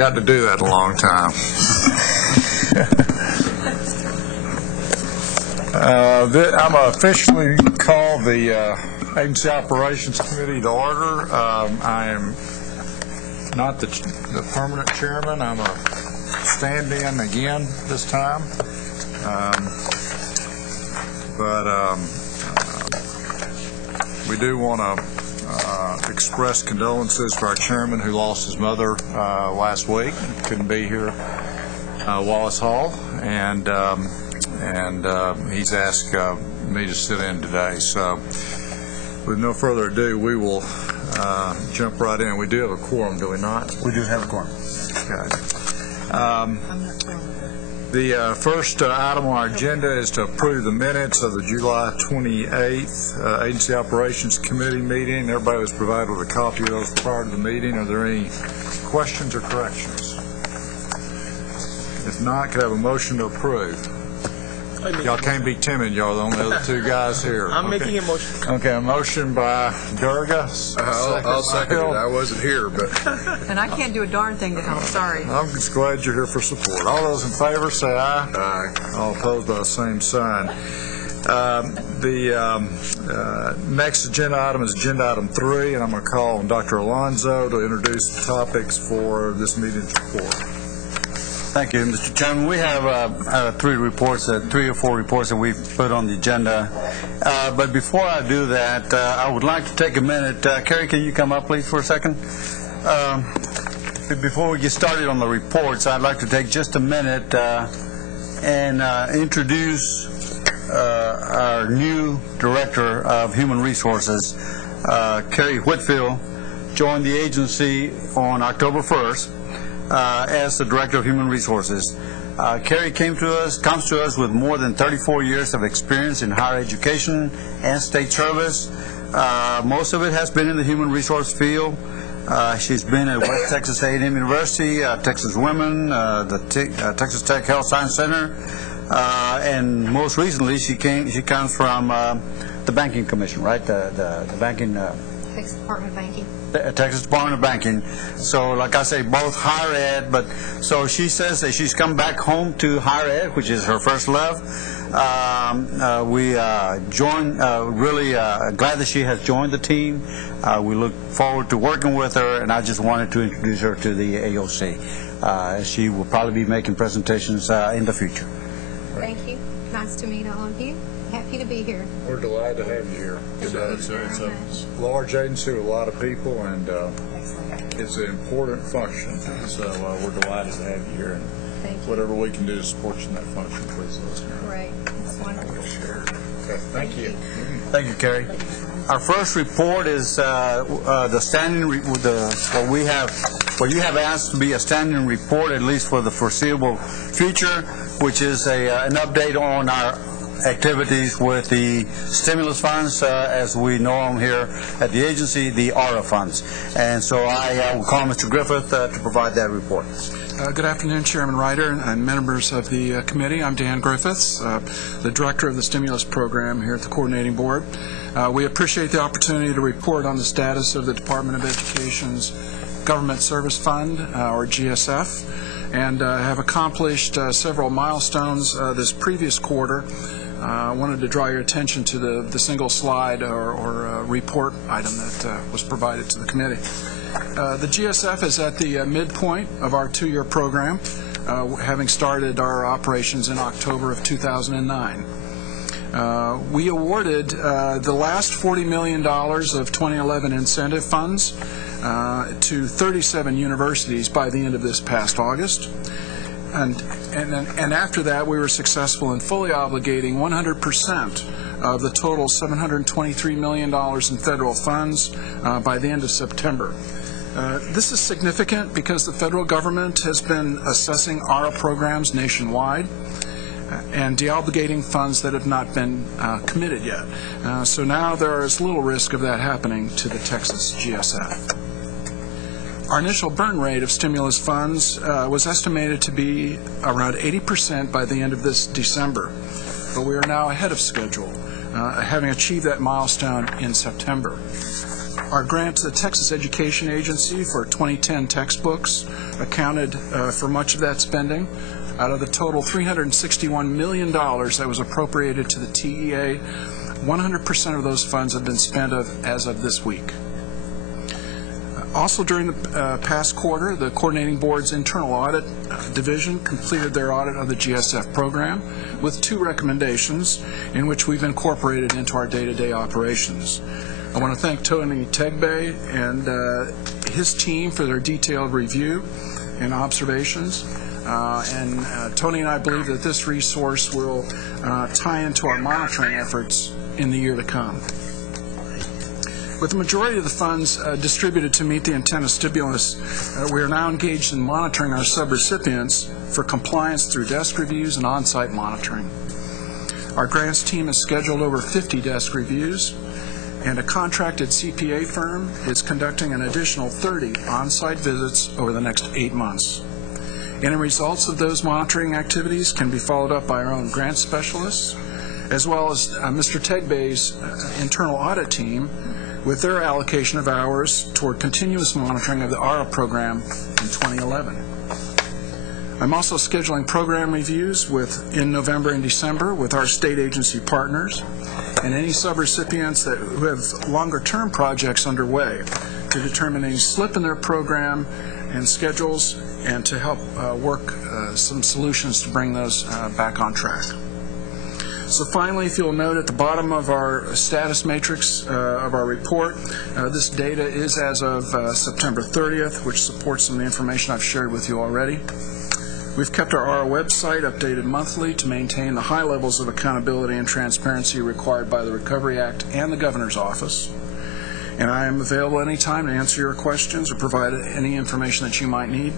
got to do that in a long time. I'm officially called the Agency Operations Committee to order. I am not the permanent chairman. I'm a stand-in again this time. We do want to express condolences to our chairman who lost his mother last week. Couldn't be here, Wallace Hall, and he's asked me to sit in today. So with no further ado, we will jump right in. We do have a quorum, do we not? We do have a quorum. Okay. The first item on our agenda is to approve the minutes of the July 28th Agency Operations Committee meeting. Everybody was provided with a copy of those prior to the meeting. Are there any questions or corrections? If not, could I have a motion to approve? Y'all can't be timid. Y'all are the only other two guys here. I'm making a motion. Okay, a motion by Durga. I'll second it. I wasn't here, but. And I can't do a darn thing to help. Sorry. I'm just glad you're here for support. All those in favor say aye. Aye. All opposed by the same sign. The next agenda item is agenda item 3, and I'm going to call on Dr. Alonzo to introduce the topics for this meeting's report. Thank you, Mr. Chairman. We have 3 or 4 reports that we've put on the agenda. But before I do that, I would like to take a minute. Carrie, can you come up, please, for a second? Before we get started on the reports, I'd like to take just a minute and introduce our new Director of Human Resources, Carrie Whitfield, joined the agency on October 1st. As the Director of Human Resources. Carrie comes to us with more than 34 years of experience in higher education and state service. Most of it has been in the human resource field. She's been at West Texas A&M University, Texas Women, the Texas Tech Health Science Center, and most recently she comes from the Banking Commission, right? The banking. Texas Department of Banking. Texas Department of Banking. So like I say, both higher ed, but so she says that she's come back home to higher ed, which is her first love. We really glad that she has joined the team. We look forward to working with her, and I just wanted to introduce her to the AOC. She will probably be making presentations in the future. Thank you. Nice to meet all of you. Happy to be here. We're delighted to have you here. It's a large agency with a lot of people, and it's an important function. So we're delighted to have you here. And thank you. Whatever we can do to support you in that function, please let us know. Great. That's wonderful. Okay. Thank you. Thank you, Carrie. Our first report is the standing what you have asked to be a standing report, at least for the foreseeable future, which is an update on our activities with the stimulus funds, as we know them here at the agency, the ARA funds. And so I will call Mr. Griffith to provide that report. Good afternoon, Chairman Ryder and members of the committee. I'm Dan Griffiths, the Director of the Stimulus Program here at the Coordinating Board. We appreciate the opportunity to report on the status of the Department of Education's Government Service Fund, or GSF, and have accomplished several milestones this previous quarter. I wanted to draw your attention to the single slide or report item that was provided to the committee. The GSF is at the midpoint of our 2-year program, having started our operations in October of 2009. We awarded the last $40 million of 2011 incentive funds to 37 universities by the end of this past August. And after that, we were successful in fully obligating 100% of the total $723 million in federal funds by the end of September. This is significant because the federal government has been assessing ARA programs nationwide and deobligating funds that have not been committed yet. So now there is little risk of that happening to the Texas GSF. Our initial burn rate of stimulus funds was estimated to be around 80% by the end of this December, but we are now ahead of schedule, having achieved that milestone in September. Our grant to the Texas Education Agency for 2010 textbooks accounted for much of that spending. Out of the total $361 million that was appropriated to the TEA, 100% of those funds have been spent as of this week. Also during the past quarter, the Coordinating Board's Internal Audit Division completed their audit of the GSF program with 2 recommendations in which we've incorporated into our day-to-day operations. I want to thank Tony Tegbe and his team for their detailed review and observations. Tony and I believe that this resource will tie into our monitoring efforts in the year to come. With the majority of the funds distributed to meet the intent of stimulus, we are now engaged in monitoring our subrecipients for compliance through desk reviews and on-site monitoring. Our grants team has scheduled over 50 desk reviews, and a contracted CPA firm is conducting an additional 30 on-site visits over the next 8 months. Any results of those monitoring activities can be followed up by our own grant specialists, as well as Mr. Tegbe's internal audit team with their allocation of hours toward continuous monitoring of the ARA program in 2011. I'm also scheduling program reviews in November and December with our state agency partners and any subrecipients who have longer-term projects underway to determine any slip in their program and schedules and to help work some solutions to bring those back on track. So finally, if you'll note at the bottom of our status matrix of our report, this data is as of September 30th, which supports some of the information I've shared with you already. We've kept our ARA website updated monthly to maintain the high levels of accountability and transparency required by the Recovery Act and the Governor's Office. And I am available anytime to answer your questions or provide any information that you might need.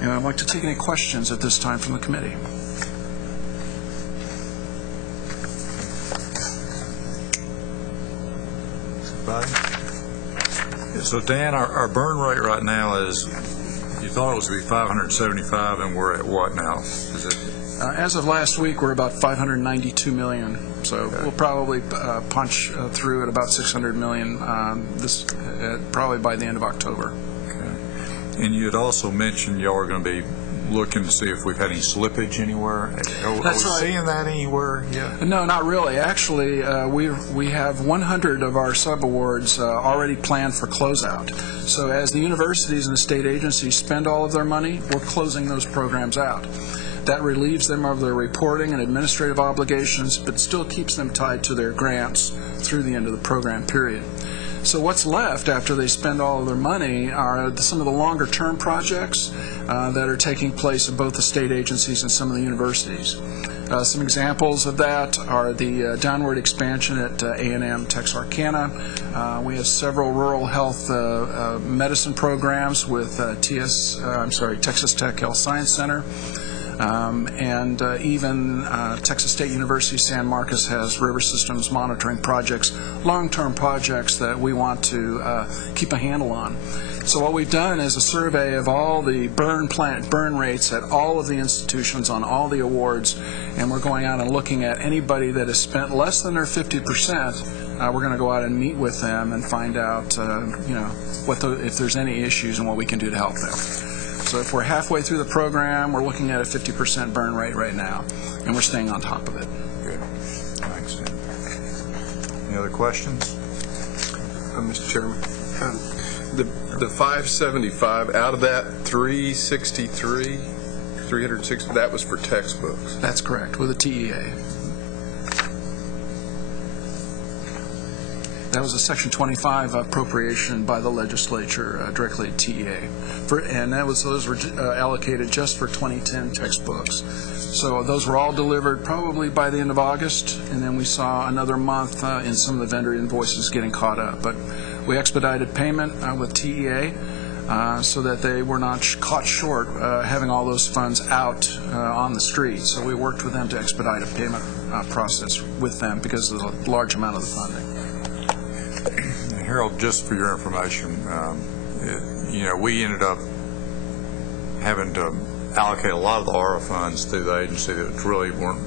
And I'd like to take any questions at this time from the committee. So Dan, our burn rate right now is, you thought it was going to be 575, and we're at what now? Is it? As of last week, we're about 592 million. So okay. We'll probably punch through at about 600 million probably by the end of October. Okay. And you had also mentioned y'all are going to be looking to see if we've had any slippage anywhere. Are we seeing that anywhere yet? No, not really. Actually, we have 100 of our subawards already planned for closeout. So as the universities and the state agencies spend all of their money, we're closing those programs out. That relieves them of their reporting and administrative obligations, but still keeps them tied to their grants through the end of the program period. So what's left after they spend all of their money are some of the longer-term projects that are taking place at both the state agencies and some of the universities. Some examples of that are the downward expansion at A&M Texarkana. We have several rural health medicine programs with Texas Tech Health Science Center. And even Texas State University San Marcos has river systems monitoring projects, long-term projects that we want to keep a handle on. So what we've done is a survey of all the burn rates at all of the institutions on all the awards, and we're going out and looking at anybody that has spent less than their 50%. We're going to go out and meet with them and find out, if there's any issues and what we can do to help them. So if we're halfway through the program, we're looking at a 50% burn rate right now, and we're staying on top of it. Good. Thanks. Any other questions? Mr. Chairman, the 575, out of that 360, that was for textbooks. That's correct, with a TEA. That was a Section 25 appropriation by the legislature directly at TEA, and those were allocated just for 2010 textbooks. So those were all delivered probably by the end of August, and then we saw another month in some of the vendor invoices getting caught up. But we expedited payment with TEA so that they were not caught short having all those funds out on the street. So we worked with them to expedite a payment process with them because of the large amount of the funding. Harold, just for your information, we ended up having to allocate a lot of the ARA funds to the agency that really weren't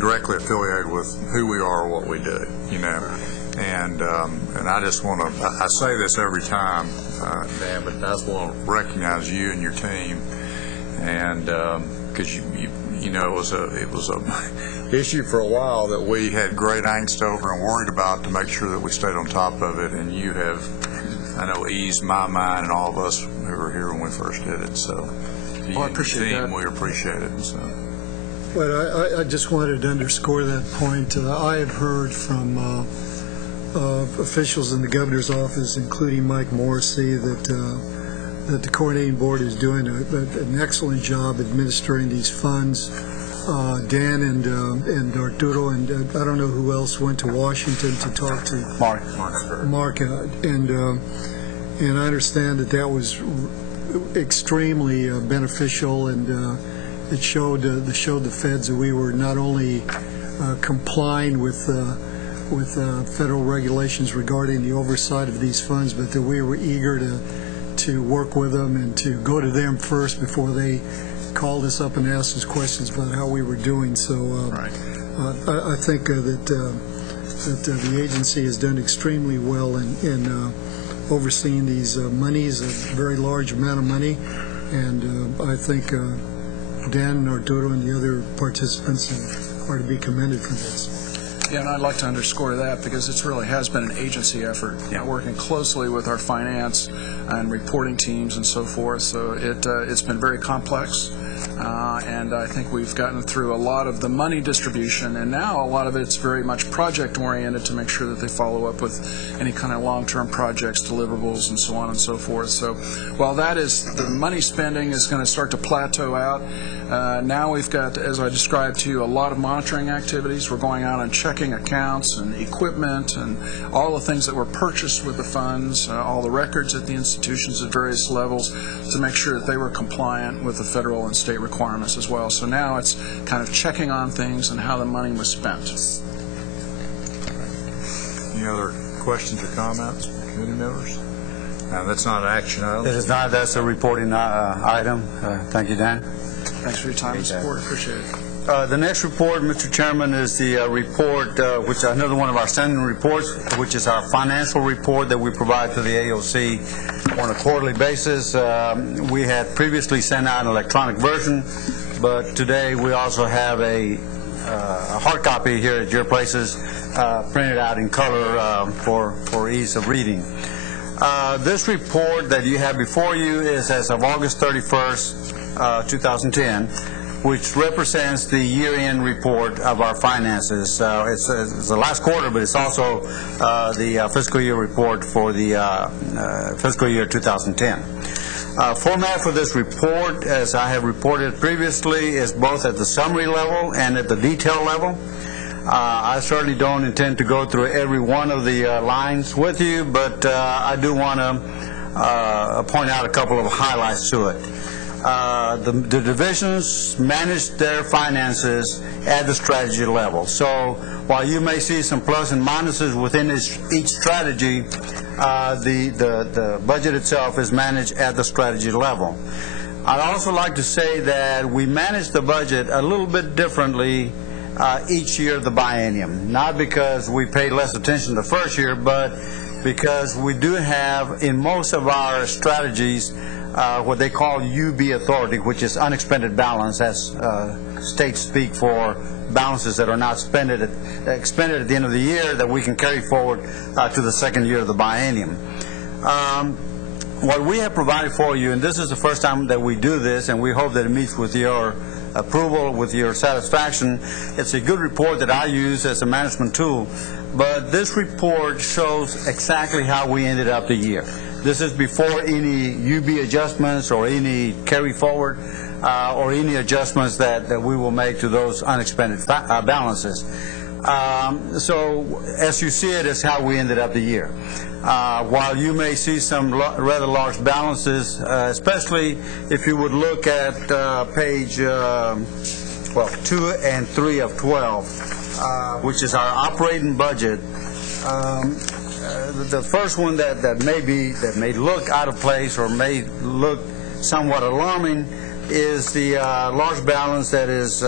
directly affiliated with who we are or what we do, And I just want to, I say this every time, Dan, but I just want to recognize you and your team. And because you know, it was a issue for a while that we had great angst over and worried about to make sure that we stayed on top of it. And you have, I know, eased my mind and all of us who were here when we first did it. So, Well, I appreciate that. We appreciate it. So. But I just wanted to underscore that point. I have heard from officials in the governor's office, including Mike Morrissey, that the coordinating board is doing an excellent job administering these funds. Dan and Arturo, and I don't know who else went to Washington to talk to Mark, and I understand that was extremely beneficial, and it showed the feds that we were not only complying with federal regulations regarding the oversight of these funds, but that we were eager to work with them and to go to them first before they called us up and asked us questions about how we were doing. So I think that the agency has done extremely well in overseeing these monies, a very large amount of money, and I think Dan, Arturo, and the other participants are to be commended for this. Yeah, and I'd like to underscore that because it really has been an agency effort, working closely with our finance and reporting teams and so forth. So it's been very complex, and I think we've gotten through a lot of the money distribution, and now a lot of it's very much project-oriented to make sure that they follow up with any kind of long-term projects, deliverables, and so on and so forth. So while the money spending is going to start to plateau out, now we've got, as I described to you, a lot of monitoring activities. We're going out and checking accounts and equipment and all the things that were purchased with the funds, all the records at the institutions at various levels, to make sure that they were compliant with the federal and state requirements as well. So now it's kind of checking on things and how the money was spent. Any other questions or comments from committee members? That's not an action item. It is not. That's a reporting item. Thank you, Dan. Thanks for your time and support. Appreciate it. The next report, Mr. Chairman, is the report, which is another one of our standing reports, which is our financial report that we provide to the AOC on a quarterly basis. We had previously sent out an electronic version, but today we also have a hard copy here at your places, printed out in color for ease of reading. This report that you have before you is as of August 31st, 2010, which represents the year-end report of our finances. It's the last quarter, but it's also the fiscal year report for the fiscal year 2010. Format for this report, as I have reported previously, is both at the summary level and at the detail level. I certainly don't intend to go through every one of the lines with you, but I do want to point out a couple of highlights to it. The divisions manage their finances at the strategy level. So while you may see some plus and minuses within each strategy, the budget itself is managed at the strategy level. I'd also like to say that we manage the budget a little bit differently each year of the biennium, not because we pay less attention the first year, but because we do have in most of our strategies what they call UB authority, which is unexpended balance. That's states speak for balances that are not expended at the end of the year that we can carry forward to the second year of the biennium. What we have provided for you, and this is the first time that we do this, and we hope that it meets with your approval, with your satisfaction. It's a good report that I use as a management tool, but this report shows exactly how we ended up the year. This is before any UB adjustments or any carry forward or any adjustments that we will make to those unexpended balances. So as you see it, is how we ended up the year. While you may see some rather large balances, especially if you would look at page 2 and 3 of 12, which is our operating budget. The first one that may look out of place or may look somewhat alarming is the large balance that is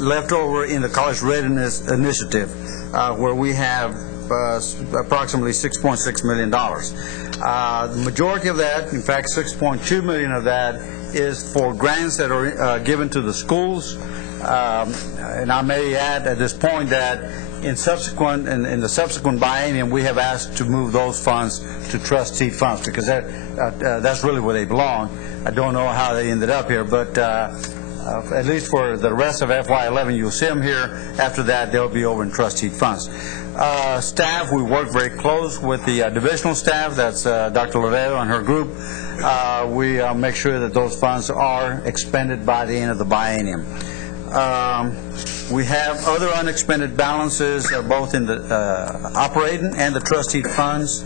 left over in the College Readiness Initiative, where we have approximately $6.6 million. The majority of that, in fact, $6.2 million of that, is for grants that are given to the schools. And I may add at this point that in the subsequent biennium, we have asked to move those funds to trustee funds, because that's really where they belong. I don't know how they ended up here, but at least for the rest of FY11, you'll see them here. After that, they'll be over in trustee funds. Staff, we work very close with the divisional staff. That's Dr. Loredo and her group. We make sure that those funds are expended by the end of the biennium. We have other unexpended balances, both in the operating and the trustee funds.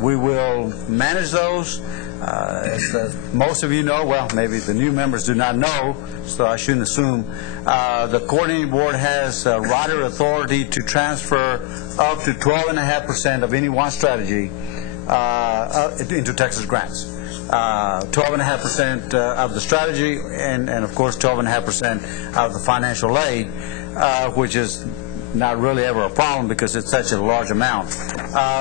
We will manage those. As most of you know, well, maybe the new members do not know, so I shouldn't assume, the coordinating board has rider authority to transfer up to 12.5% of any one strategy into Texas grants. 12.5% of the strategy, and of course 12.5% of the financial aid, which is not really ever a problem because it's such a large amount.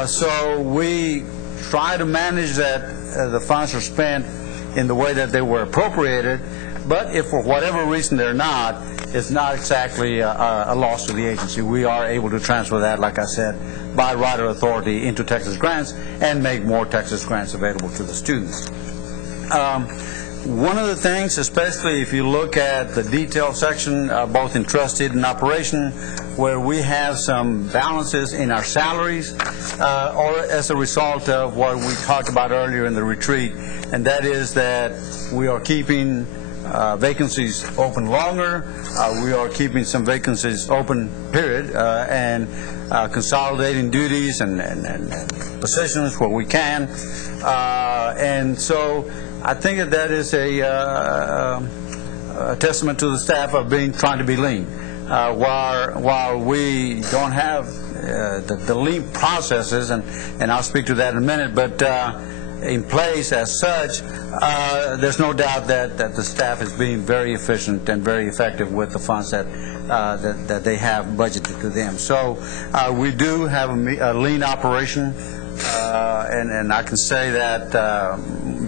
So we try to manage that the funds are spent in the way that they were appropriated, but if for whatever reason they're not, it's not exactly a loss to the agency. We are able to transfer that, like I said, by rider authority into Texas grants and make more Texas grants available to the students. One of the things, especially if you look at the detail section, both in trustee and operation, where we have some balances in our salaries, or as a result of what we talked about earlier in the retreat, and that is that we are keeping vacancies open longer, we are keeping some vacancies open, period, and consolidating duties and positions where we can. And so I think that is a testament to the staff of trying to be lean. While we don't have the lean processes, and I'll speak to that in a minute, but in place as such, there's no doubt that the staff is being very efficient and very effective with the funds that they have budgeted to them. So we do have a lean operation, and I can say that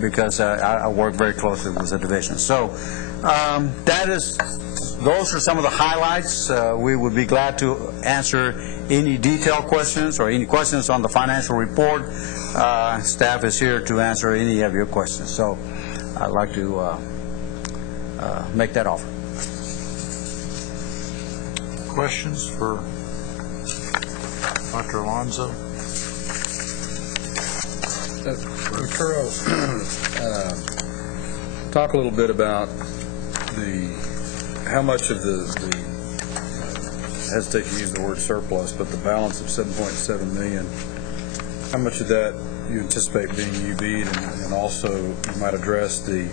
because I work very closely with the division. So those are some of the highlights. We would be glad to answer any detailed questions or any questions on the financial report. Staff is here to answer any of your questions. So I'd like to make that offer. Questions for Dr. Alonzo? Arturo, talk a little bit about how much of the I hesitate to use the word surplus, but the balance of $7.7 million, how much of that you anticipate being UB'd, and also you might address the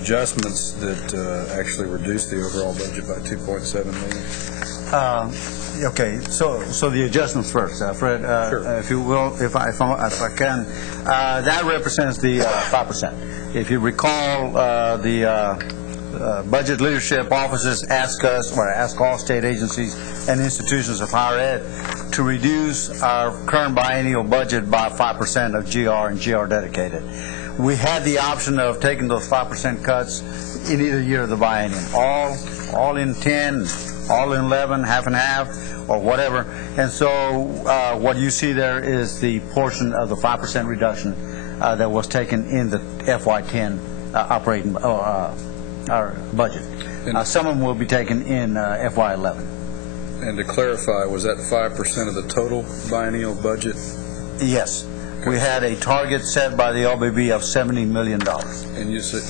adjustments that actually reduced the overall budget by $2.7 million? Okay, so the adjustments first, Fred, Sure. if you will, if I can, that represents the 5%. If you recall, the budget leadership offices ask all state agencies and institutions of higher ed to reduce our current biennial budget by 5% of GR and GR dedicated. We had the option of taking those 5% cuts in either year of the biennium, all in 10, all in 11, half and half, or whatever. And so what you see there is the portion of the 5% reduction that was taken in the FY10 operating our budget. Some of them will be taken in FY11. And to clarify, was that 5% of the total biennial budget? Yes. Okay. We had a target set by the LBB of $70 million. And you said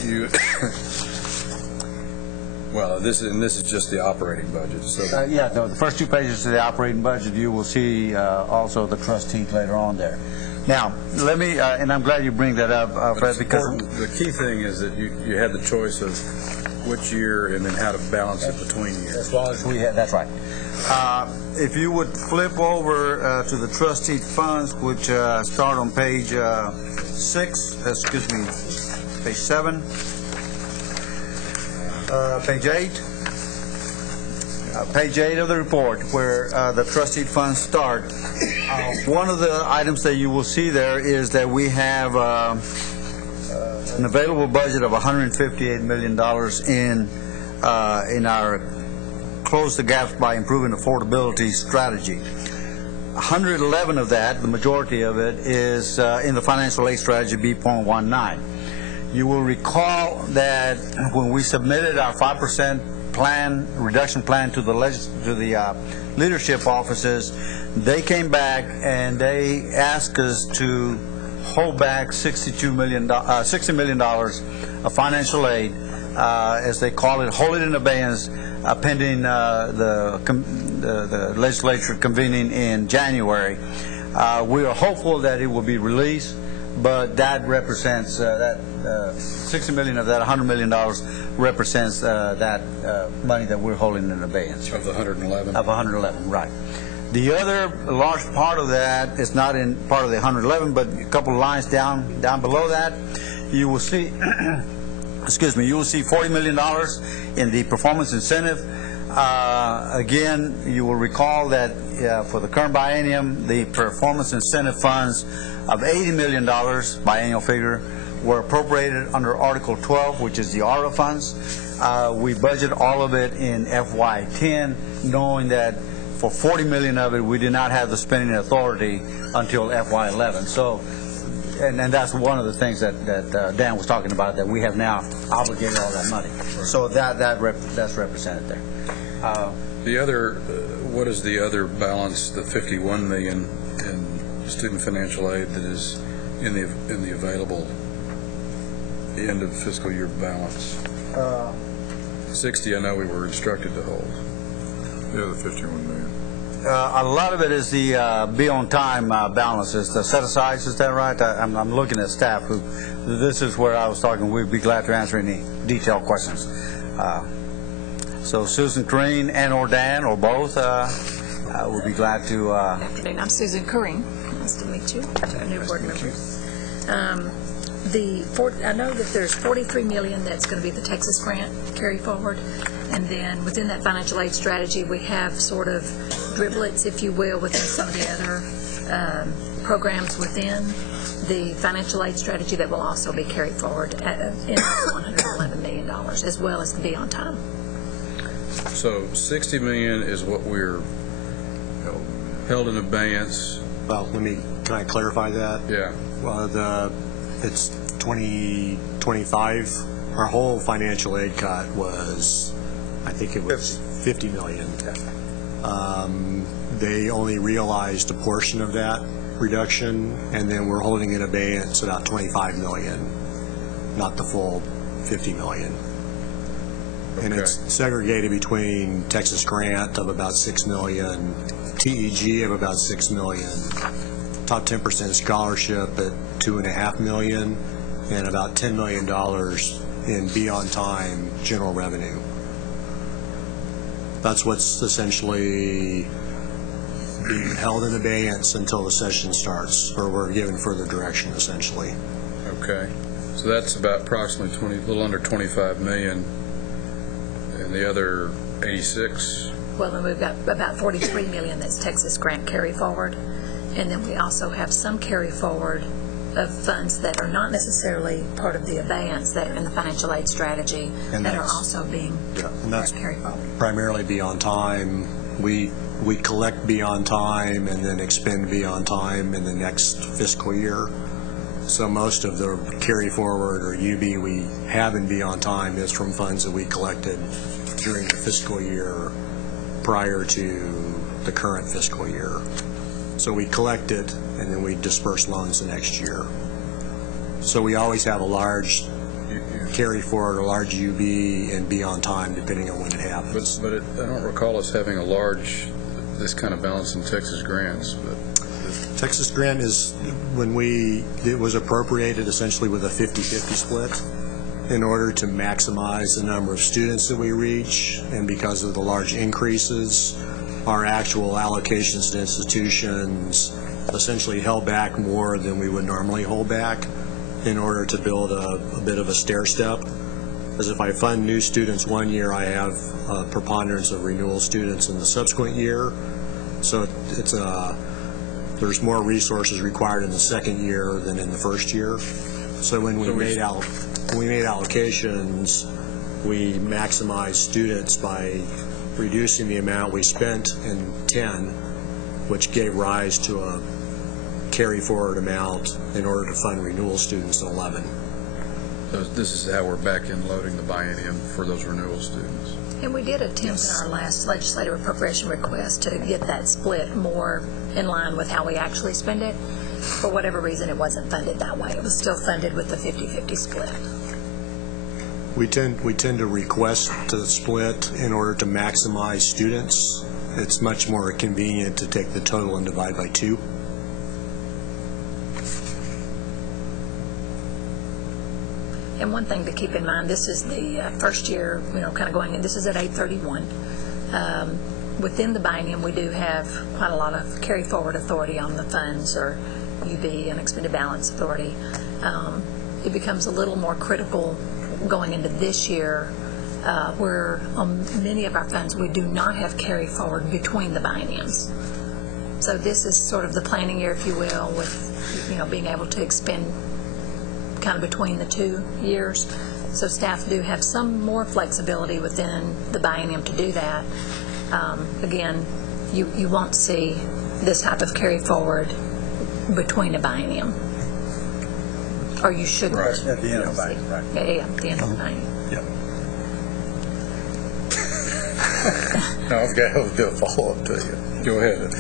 well, this is just the operating budget. So yeah, the first two pages of the operating budget, you will see also the trustees later on there. Now, let me, and I'm glad you bring that up, Fred, because the key thing is that you had the choice of which year and then how to balance it between years. As long as we had, that's right. If you would flip over to the trustee funds, which start on page 7, page 8. page 8 of the report, where the trustee funds start. One of the items that you will see there is that we have an available budget of $158 million in our Close the Gaps by Improving Affordability strategy. 111 of that, the majority of it, is in the financial aid strategy B.19. You will recall that when we submitted our 5% reduction plan to the leadership offices, they came back and they asked us to hold back $60 million of financial aid, as they call it, hold it in abeyance pending the legislature convening in January. We are hopeful that it will be released, but that represents that 60 million of that $100 million represents that money that we're holding in abeyance. Of the 111? Of 111, right. The other large part of that is not in part of the 111, but a couple of lines down below that, you will see excuse me, you will see $40 million in the performance incentive. Again, you will recall that for the current biennium, the performance incentive funds of $80 million, biennial figure, were appropriated under Article 12, which is the ARA funds. We budget all of it in FY10, knowing that for $40 million of it, we did not have the spending authority until FY11. So, and that's one of the things that Dan was talking about, that we have now obligated all that money. So that's represented there. The other, what is the other balance, the $51 million in student financial aid that is in the available end of fiscal year balance? 60, I know we were instructed to hold. Yeah, the 51 million. A lot of it is the be on time balances, the set asides. Is that right? I'm looking at staff who, this is where I was talking. We'd be glad to answer any detailed questions. So Susan Corrine and or Dan or both will be glad to. Good afternoon. I'm Susan Corrine. Nice to meet you. To our new board members. I know that there's $43 million that's going to be the Texas grant carry forward, and then within that financial aid strategy, we have sort of driblets, if you will, within some of the other programs within the financial aid strategy that will also be carried forward at $111 million, as well as the Be On Time. So $60 million is what we're held in abeyance. Well, can I clarify that? Yeah. Well, it's 2025. Our whole financial aid cut was, I think it was 50 million. They only realized a portion of that reduction, and then we're holding in abeyance about 25 million, not the full 50 million. And Okay. it's segregated between Texas grant of about 6 million, TEG of about 6 million, top 10% scholarship at 2.5 million, and about $10 million in Be On Time general revenue. That's what's essentially being held in abeyance until the session starts, or we're given further direction, essentially. Okay. So that's about approximately a little under 25 million, and the other 86. Well, then we've got about $43 million that's Texas grant carry forward, and then we also have some carry forward of funds that are not necessarily part of the abeyance that are in the financial aid strategy And that are that's- also being And that's carried forward. primarily Be On Time. We collect Be On Time and then expend Be On Time in the next fiscal year. So most of the carry forward or UB we have in Be On Time is from funds that we collected during the fiscal year prior to the current fiscal year. So we collect it and then we disperse loans the next year. So we always have a large carry forward, a large UB, and Be On Time depending on when it happens. But I don't recall us having this kind of balance in Texas grants. But Texas grant is it was appropriated essentially with a 50-50 split in order to maximize the number of students that we reach, and because of the large increases, our actual allocations to institutions essentially held back more than we would normally hold back in order to build a bit of a stair step. As if I fund new students one year, I have a preponderance of renewal students in the subsequent year. So there's more resources required in the second year than in the first year. So when we made allocations, we maximized students by reducing the amount we spent in 10, which gave rise to a carry forward amount in order to fund renewal students in 11. So this is how we're back in loading the biennium for those renewal students. And we did attempt in our last legislative appropriation request to get that split more in line with how we actually spend it. For whatever reason, it wasn't funded that way. It was still funded with the 50-50 split. We tend to request the split in order to maximize students. It's much more convenient to take the total and divide by 2. And one thing to keep in mind, this is the first year, kind of going in, this is at 8/31. Within the biennium, we do have quite a lot of carry forward authority on the funds, or UB, unexpended balance authority. It becomes a little more critical going into this year, where on many of our funds, we do not have carry forward between the bienniums. So this is sort of the planning year, if you will, with, being able to expend kind of between the 2 years. So staff do have some more flexibility within the biennium to do that. Again, you won't see this type of carry forward between a biennium, or you shouldn't. Right, at the end of the biennium, right. Yeah, at the end of the biennium. Yep. No, I'll do a follow-up to you. Go ahead.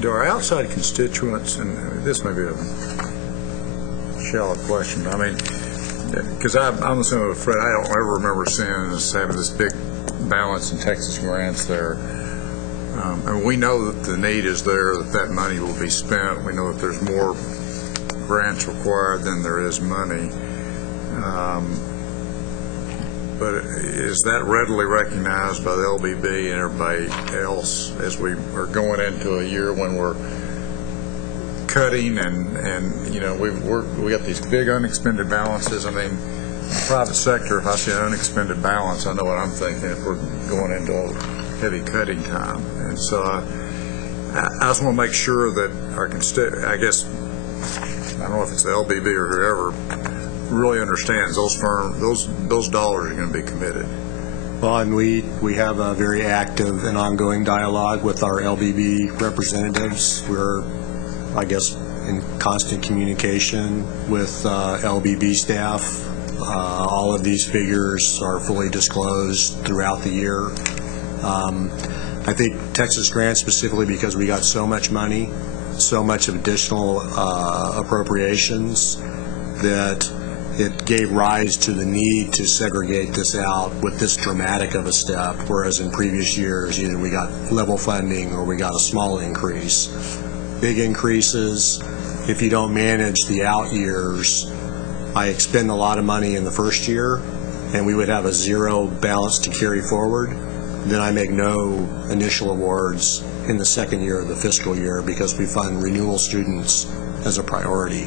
Do our outside constituents, and this may be a shallow question, I mean, because I'm the same with Fred, I don't ever remember seeing us having this big balance in Texas grants there. And we know that the need is there, that money will be spent. We know that there's more grants required than there is money. But is that readily recognized by the LBB and everybody else as we are going into a year when we're cutting and we got these big unexpended balances? I mean, the private sector, if I see an unexpended balance, I know what I'm thinking if we're going into a heavy cutting time. And so I just want to make sure that our I guess, I don't know if it's the LBB or whoever, really understands those firms, those dollars are going to be committed. Well, and we have a very active and ongoing dialogue with our LBB representatives. We're, I guess, in constant communication with LBB staff. All of these figures are fully disclosed throughout the year. I think Texas grants, specifically because we got so much money, so much of additional appropriations, that it gave rise to the need to segregate this out with this dramatic of a step, whereas in previous years either we got level funding or we got a small increase. Big increases, if you don't manage the out years, I expend a lot of money in the first year and we would have a 0 balance to carry forward. Then I make no initial awards in the second year of the fiscal year because we fund renewal students as a priority.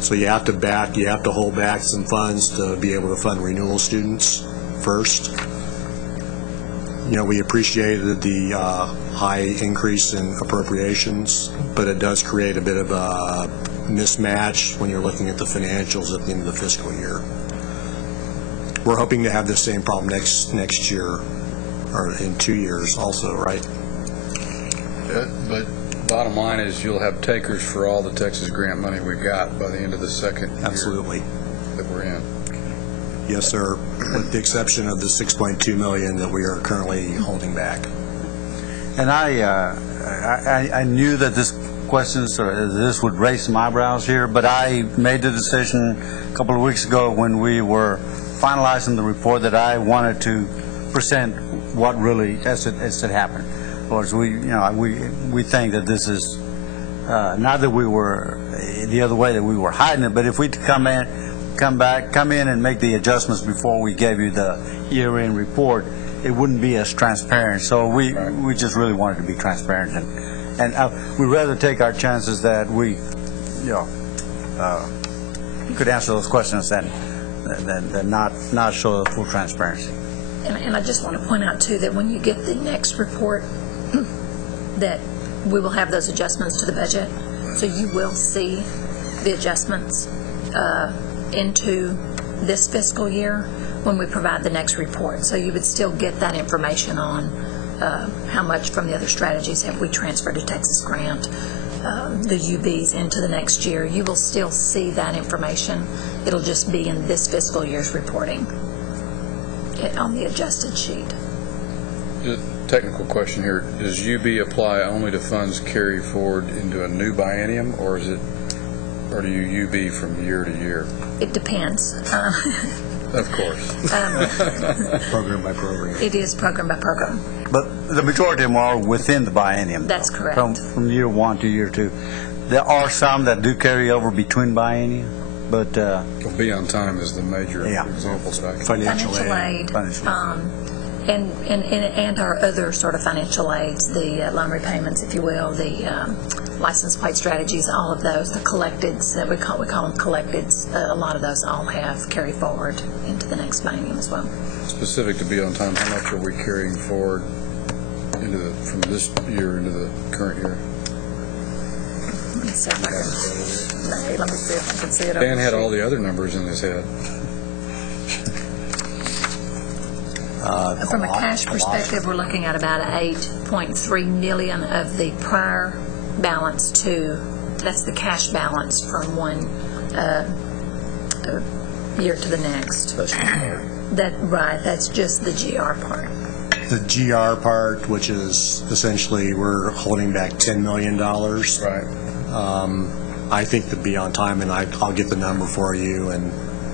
So you have to hold back some funds to be able to fund renewal students first. We appreciated the high increase in appropriations, but it does create a bit of a mismatch when you're looking at the financials at the end of the fiscal year. We're hoping to have the same problem next year, or in 2 years also, right? But bottom line is you'll have takers for all the Texas grant money we've got by the end of the second Absolutely. year that we're in. Yes, sir, with the exception of the $6.2 million that we are currently holding back. And I knew that this would raise some eyebrows here, but I made the decision a couple of weeks ago when we were finalizing the report that I wanted to present what really as it happened. Of course, we think that this is not that we were the other way, that we were hiding it, but if we come in and make the adjustments before we gave you the year-end report, it wouldn't be as transparent. So we just really wanted to be transparent, and we'd rather take our chances that we could answer those questions than not show full transparency. And I just want to point out, too, that when you get the next report, that we will have those adjustments to the budget. So you will see the adjustments into this fiscal year when we provide the next report. So you would still get that information on how much from the other strategies have we transferred to Texas Grant, the UBs into the next year. You will still see that information. It'll just be in this fiscal year's reporting on the adjusted sheet. Technical question here. Does UB apply only to funds carried forward into a new biennium, or do you UB from year to year? It depends. Of course. Program by program. It is program by program. But the majority of them are within the biennium. That's correct. From year 1 to year 2. There are some that do carry over between biennia, but Be on Time is the major example that I can. Financial aid. And our other sort of financial aids, the loan repayments, if you will, the license plate strategies, all of those, the collecteds that we call them collecteds, a lot of those all have carry forward into the next biennium as well. Specific to Be on Time, how much are we carrying forward from this year into the current year? Let me see if I can see it. Dan had all the other numbers in his head. From a cash perspective, we're looking at about 8.3 million of the prior balance that's the cash balance from one year to the next. That's just the GR part. The GR part, which is essentially we're holding back $10 million. Right. I think the Be on Time, and I'll get the number for you, and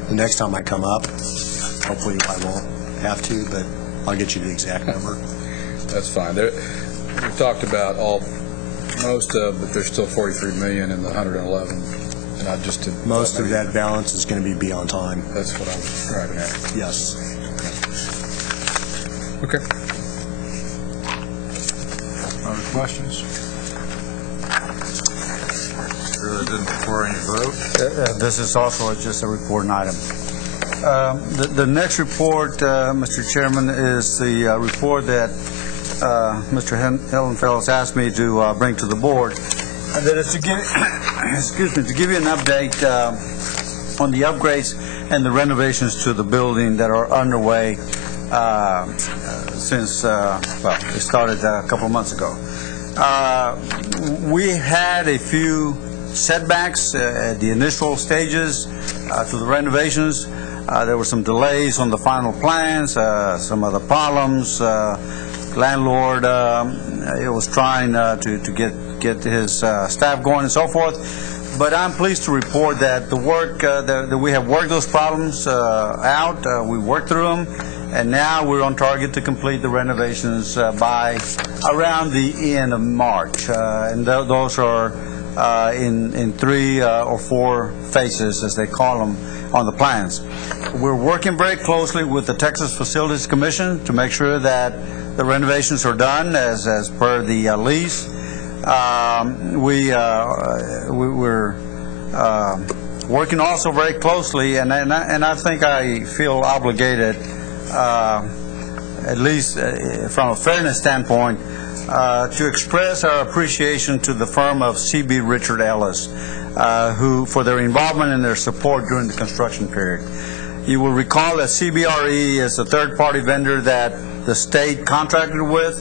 the next time I come up, hopefully I won't have to, but I'll get you the exact number. That's fine. We've talked about most of, but there's still 43 million in the 111. And I just did. Most of that balance is going to be on time. That's what I was driving at. Yes. Okay. Other questions? Sure that didn't require any vote. This is also just a reporting item. The next report, Mr. Chairman, is the report that Mr. Hellenfeld asked me to bring to the board. That is to give, to give you an update on the upgrades and the renovations to the building that are underway since, it started a couple of months ago. We had a few setbacks at the initial stages to the renovations. There were some delays on the final plans, some other problems. Landlord was trying to get his staff going and so forth. But I'm pleased to report that the work that we have worked those problems out. We worked through them, and now we're on target to complete the renovations by around the end of March. And those are in 3 or 4 phases, as they call them, on the plans. We're working very closely with the Texas Facilities Commission to make sure that the renovations are done as per the lease. We're working also very closely, and I think I feel obligated, at least from a fairness standpoint, to express our appreciation to the firm of C.B. Richard Ellis, who for their involvement and their support during the construction period. You will recall that CBRE is a third-party vendor that the state contracted with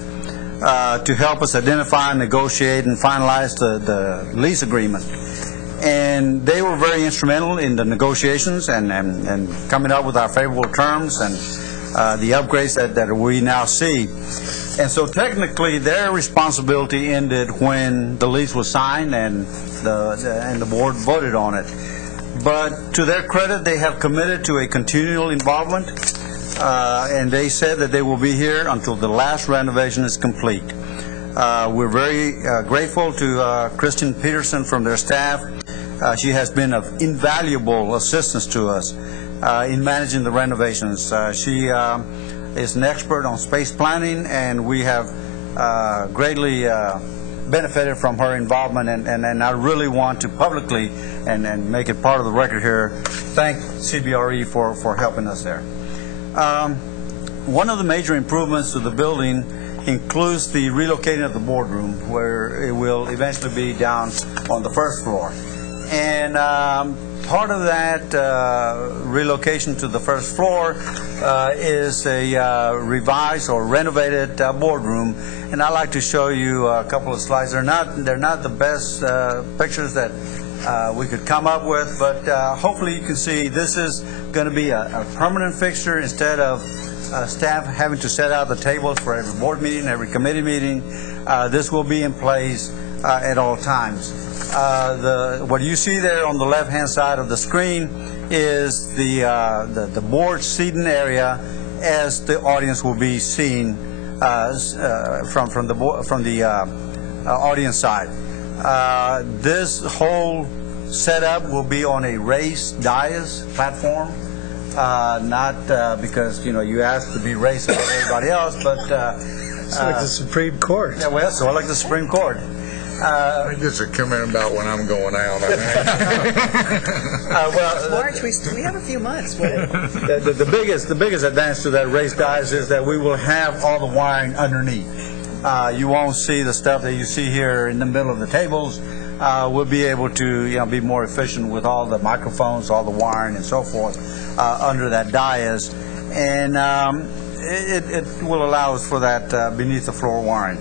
to help us identify, negotiate, and finalize the lease agreement. And they were very instrumental in the negotiations and coming up with our favorable terms and the upgrades that we now see. And so technically their responsibility ended when the lease was signed and the board voted on it. But to their credit, they have committed to a continual involvement, and they said that they will be here until the last renovation is complete. We're very grateful to Kristen Peterson from their staff. She has been of invaluable assistance to us in managing the renovations. She is an expert on space planning, and we have greatly benefited from her involvement, and I really want to publicly and make it part of the record here, thank CBRE for helping us there. One of the major improvements to the building includes the relocating of the boardroom, where it will eventually be down on the first floor. And part of that relocation to the first floor is a revised or renovated boardroom, and I'd like to show you a couple of slides. They're not the best pictures that we could come up with, but hopefully you can see this is going to be a permanent fixture instead of staff having to set out the tables for every board meeting, every committee meeting. This will be in place at all times. What you see there on the left-hand side of the screen is the board seating area, as the audience will be seen from the audience side. This whole setup will be on a raised dais platform. Not because you asked to be raised above everybody else, but It's like the Supreme Court. yeah, well, so like the Supreme Court. I guess it come in about when I'm going out. March, we have a few months. The biggest advantage to that raised dais is that we will have all the wiring underneath. You won't see the stuff that you see here in the middle of the tables. We'll be able to be more efficient with all the microphones, all the wiring, and so forth under that dais, and it will allow us for that beneath the floor wiring.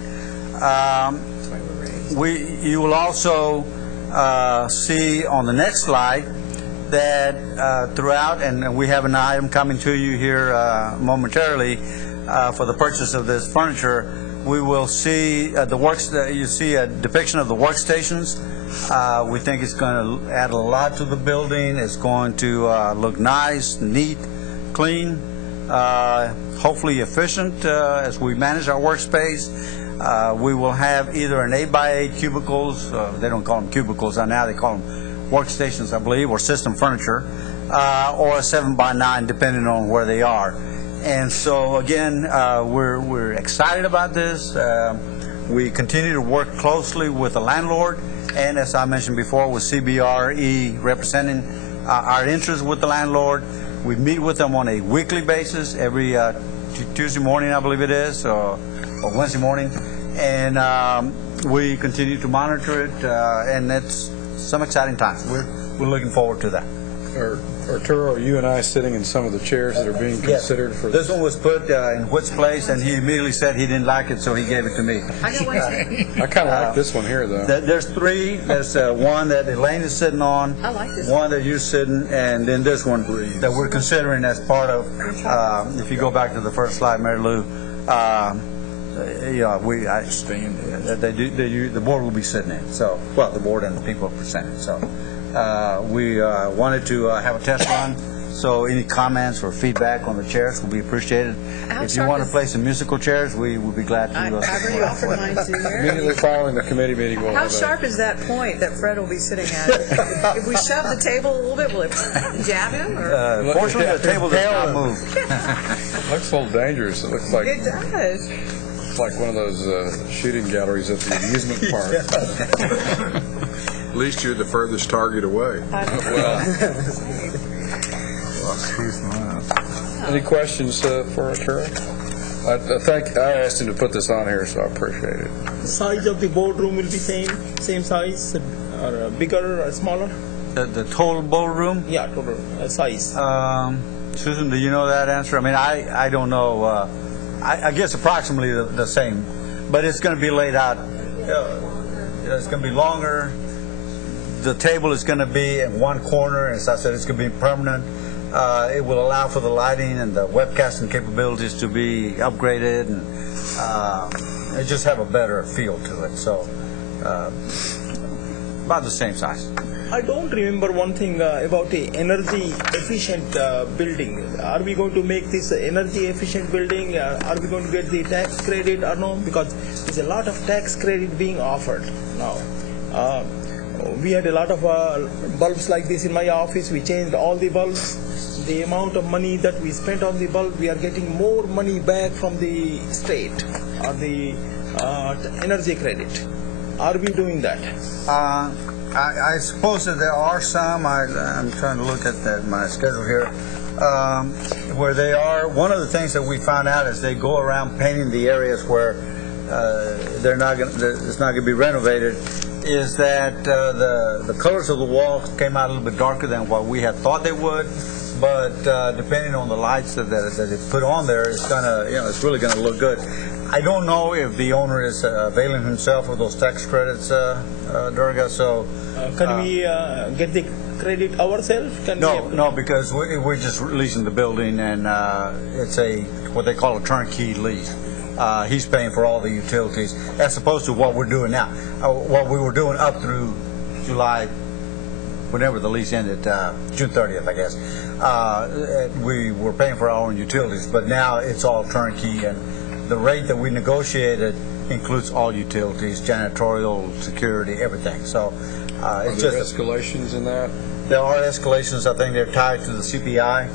You will also see on the next slide that throughout, and we have an item coming to you here momentarily for the purchase of this furniture, we will see you see a depiction of the workstations. We think it's going to add a lot to the building. It's going to look nice, neat, clean, hopefully efficient as we manage our workspace. We will have either an 8x8 cubicles, they don't call them cubicles now, they call them workstations, I believe, or system furniture, or a 7x9, depending on where they are. And so again, we're excited about this. We continue to work closely with the landlord, and as I mentioned before, with CBRE representing our interests with the landlord. We meet with them on a weekly basis, every Tuesday morning, I believe it is, or Wednesday morning, and we continue to monitor it, and it's some exciting times. We're looking forward to that. Arturo, are you and I sitting in some of the chairs that are being considered for this one was put in Whit's place, and he immediately said he didn't like it, so he gave it to me. I got one too. I kind of like this one here, though. There's three. There's one that Elaine is sitting on, I like this one that you're sitting, and then this one that we're considering as part of, if you go back to the first slide, Mary Lou, the board will be sitting in. So, well, the board and the people presenting. So, we wanted to have a test run. So, any comments or feedback on the chairs will be appreciated. If you want to play some musical chairs, we would be glad to. I've already offered mine to you. Immediately following the committee meeting, we'll How have sharp is that point that Fred will be sitting at? If we shove the table a little bit, will it jab him? Or? Fortunately, the table does not move. It looks a little dangerous. It looks like It does. like one of those shooting galleries at the amusement park. At least you're the furthest target away. Any questions for Arturo? I asked him to put this on here, so I appreciate it. The size of the boardroom will be same size, or bigger or smaller? The total boardroom? Yeah, total size. Susan, do you know that answer? I mean, I don't know. I guess approximately the same, but it's going to be laid out. It's going to be longer. The table is going to be in one corner, and as I said, it's going to be permanent. It will allow for the lighting and the webcasting capabilities to be upgraded, and it just have a better feel to it. So, about the same size. I don't remember one thing about the energy efficient building. Are we going to make this energy efficient building? Are we going to get the tax credit or no? Because there's a lot of tax credit being offered now. We had a lot of bulbs like this in my office. We changed all the bulbs. The amount of money that we spent on the bulb, we are getting more money back from the state or the energy credit. Are we doing that? I suppose that there are some, I'm trying to look at my schedule here, where they are. One of the things that we found out is they go around painting the areas where it's not going to be renovated, is that the colors of the walls came out a little bit darker than what we had thought they would. But depending on the lights that they put on there, it's it's really going to look good. I don't know if the owner is availing himself of those tax credits, Durga. So can we get the credit ourselves? No, because we're just leasing the building, and it's what they call a turnkey lease. He's paying for all the utilities, as opposed to what we're doing now. What we were doing up through July, whenever the lease ended, June 30th, I guess. We were paying for our own utilities, but now it's all turnkey, and the rate that we negotiated includes all utilities, janitorial, security, everything. So Are there escalations in that? There are escalations. I think they're tied to the CPI,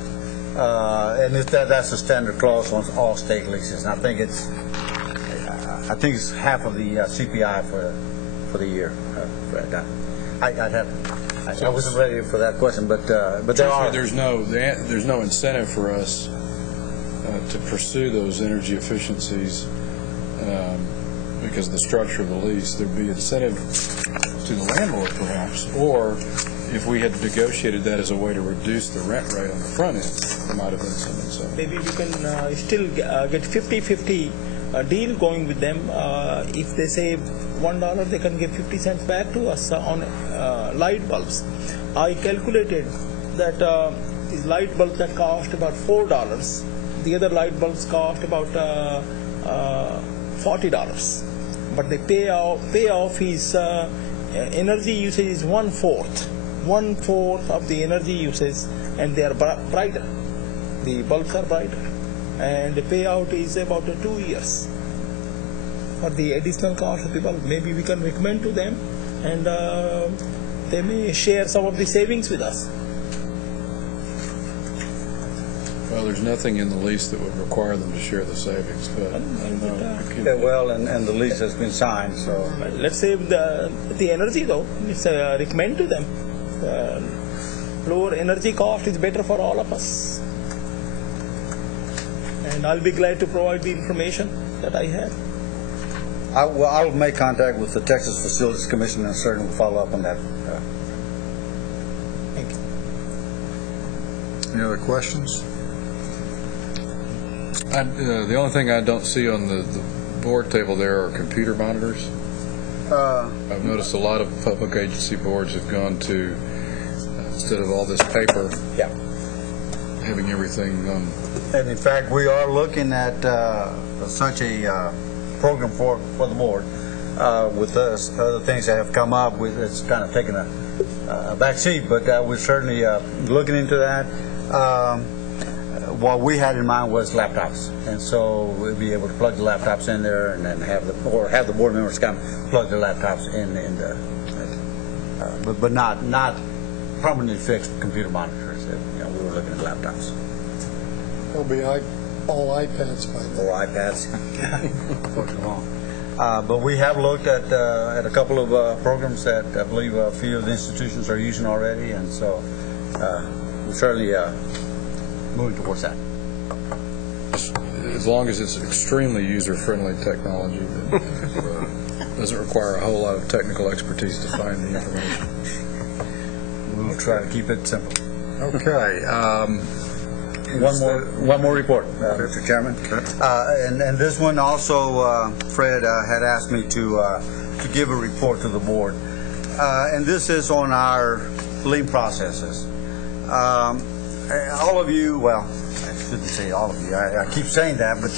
and that's a standard clause on all state leases. And I think it's half of the CPI for the year. I wasn't ready for that question, but there are. There's no incentive for us to pursue those energy efficiencies because of the structure of the lease. There'd be incentive to the landlord, perhaps, or if we had negotiated that as a way to reduce the rent rate on the front end, there might have been some incentive. Maybe we can still get 50-50 deal going with them. If they save $1, they can give 50 cents back to us on light bulbs. I calculated that these light bulbs that cost about $4, the other light bulbs cost about $40. But the payoff is energy usage is 1/4 of the energy usage, and they are brighter. The bulbs are brighter, and the payout is about 2 years. For the additional cost of the bulb, maybe we can recommend to them, and they may share some of the savings with us. Well, there's nothing in the lease that would require them to share the savings, but and the lease has been signed, so let's save the energy though. It's recommend to them. Lower energy cost is better for all of us, and I'll be glad to provide the information that I have. I'll make contact with the Texas Facilities Commission and certainly follow up on that. Thank you. Any other questions? the only thing I don't see on the board table there are computer monitors. I've noticed a lot of public agency boards have gone to, instead of all this paper, having everything And in fact, we are looking at such a program for the board with us. Other things that have come up, it's kind of taken a back seat, but we're certainly looking into that. What we had in mind was laptops, and so we'll be able to plug the laptops in there, and then have the board members come plug their laptops in the, but not permanently fixed computer monitors. We were looking at laptops. It'll be all iPads by then. Or iPads. But we have looked at a couple of programs that I believe a few of the institutions are using already, and so we're certainly moving towards that. as long as it's extremely user-friendly technology that doesn't require a whole lot of technical expertise to find the information. We'll try to keep it simple. Okay. One more report, Mr. Chairman. And this one also, Fred had asked me to give a report to the board. And this is on our lean processes. All of you, well, I shouldn't say all of you. I keep saying that, but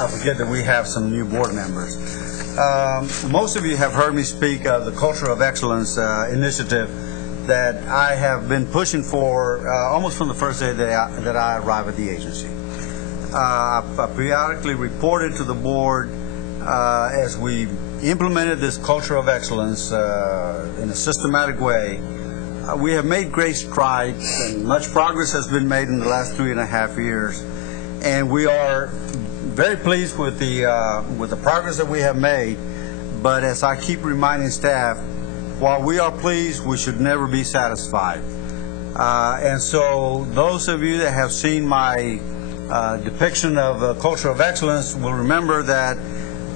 I forget that we have some new board members. Most of you have heard me speak of the Culture of Excellence initiative that I have been pushing for almost from the first day that I arrived at the agency. I periodically reported to the board as we implemented this culture of excellence in a systematic way. We have made great strides, and much progress has been made in the last 3.5 years, and we are very pleased with the progress that we have made. but as I keep reminding staff, while we are pleased, we should never be satisfied. And so those of you that have seen my depiction of culture of excellence will remember that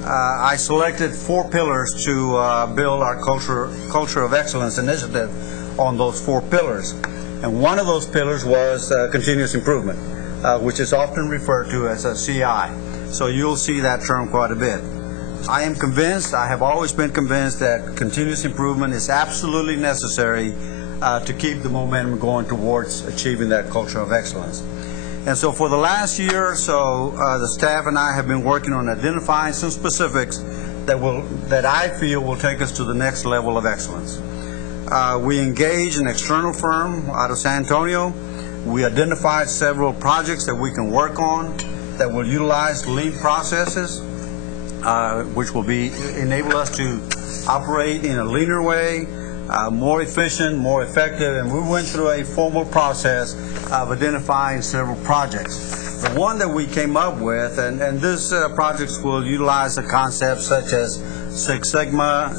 I selected 4 pillars to build our culture of excellence initiative on those 4 pillars. And one of those pillars was continuous improvement, which is often referred to as a CI. So you'll see that term quite a bit. I am convinced, I have always been convinced that continuous improvement is absolutely necessary to keep the momentum going towards achieving that culture of excellence. And so for the last year or so, the staff and I have been working on identifying some specifics that I feel will take us to the next level of excellence. We engaged an external firm out of San Antonio. We identified several projects that we can work on that will utilize lean processes, which will enable us to operate in a leaner way, more efficient, more effective, and we went through a formal process of identifying several projects. The one that we came up with, and these projects will utilize the concepts such as Six Sigma,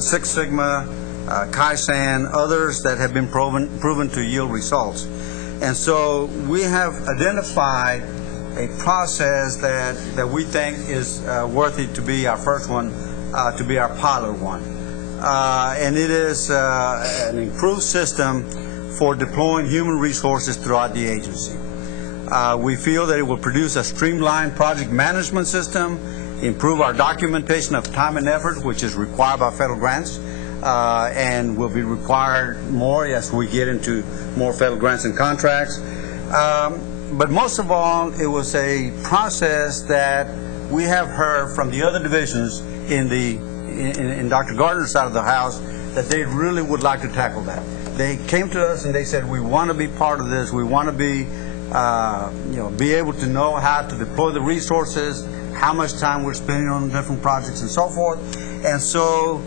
Kaizen, others that have been proven to yield results. And so we have identified a process that we think is worthy to be our first one, to be our pilot one. And it is an improved system for deploying human resources throughout the agency. We feel that it will produce a streamlined project management system, improve our documentation of time and effort, which is required by federal grants, and will be required more as we get into more federal grants and contracts. But most of all, it was a process that we have heard from the other divisions in Dr. Gardner's side of the house that they really would like to tackle that. They came to us and they said, we want to be part of this. We want to be able to know how to deploy the resources, how much time we're spending on different projects and so forth. And so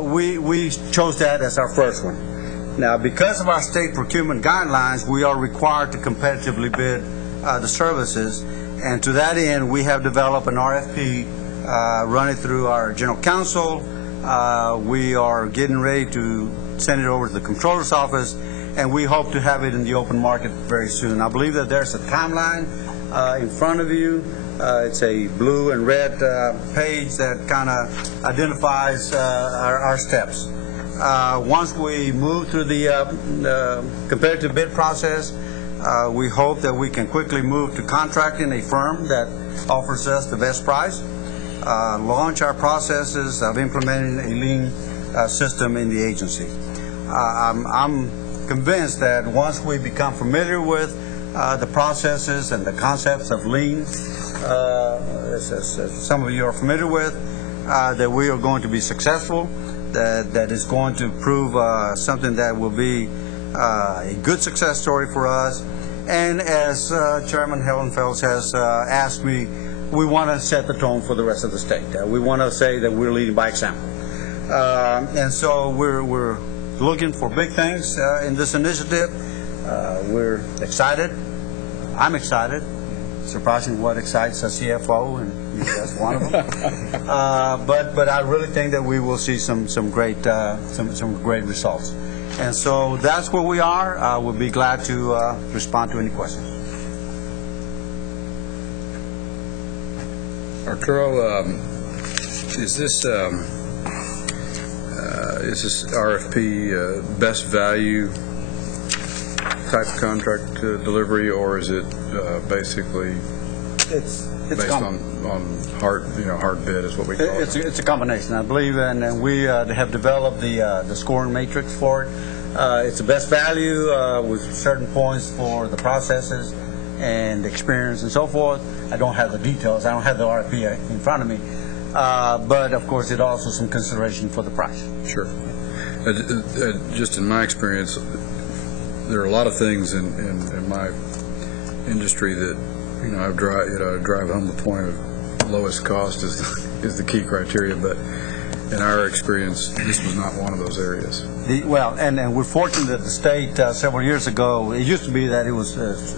we chose that as our first one. Now, because of our state procurement guidelines, we are required to competitively bid the services. And to that end, we have developed an RFP running through our general counsel. We are getting ready to send it over to the Comptroller's office, and we hope to have it in the open market very soon. I believe that there's a timeline in front of you. It's a blue and red page that kind of identifies our steps. Once we move through the competitive bid process, we hope that we can quickly move to contracting a firm that offers us the best price, launch our processes of implementing a lean system in the agency. I'm convinced that once we become familiar with the processes and the concepts of lean, as some of you are familiar with, that we are going to be successful, that is going to prove something that will be a good success story for us. And as Chairman Hellenfels has asked me, we want to set the tone for the rest of the state. We want to say that we're leading by example. And so we're looking for big things in this initiative. We're excited. I'm excited. Surprising what excites a CFO, and that's one of them. But I really think that we will see some great results. And so that's where we are. We'll be glad to respond to any questions. Arturo, is this RFP best value type of contract delivery, or is it basically it's based on hard bid is what we call it? It's a combination, I believe, and we have developed the scoring matrix for it. It's the best value with certain points for the processes and experience and so forth. I don't have the details. I don't have the RFP in front of me. But, of course, it also some consideration for the price. Sure. Just in my experience, there are a lot of things in my industry that, I drive home the point of lowest cost is the key criteria, but in our experience, this was not one of those areas. And we're fortunate that the state several years ago, it used to be that it was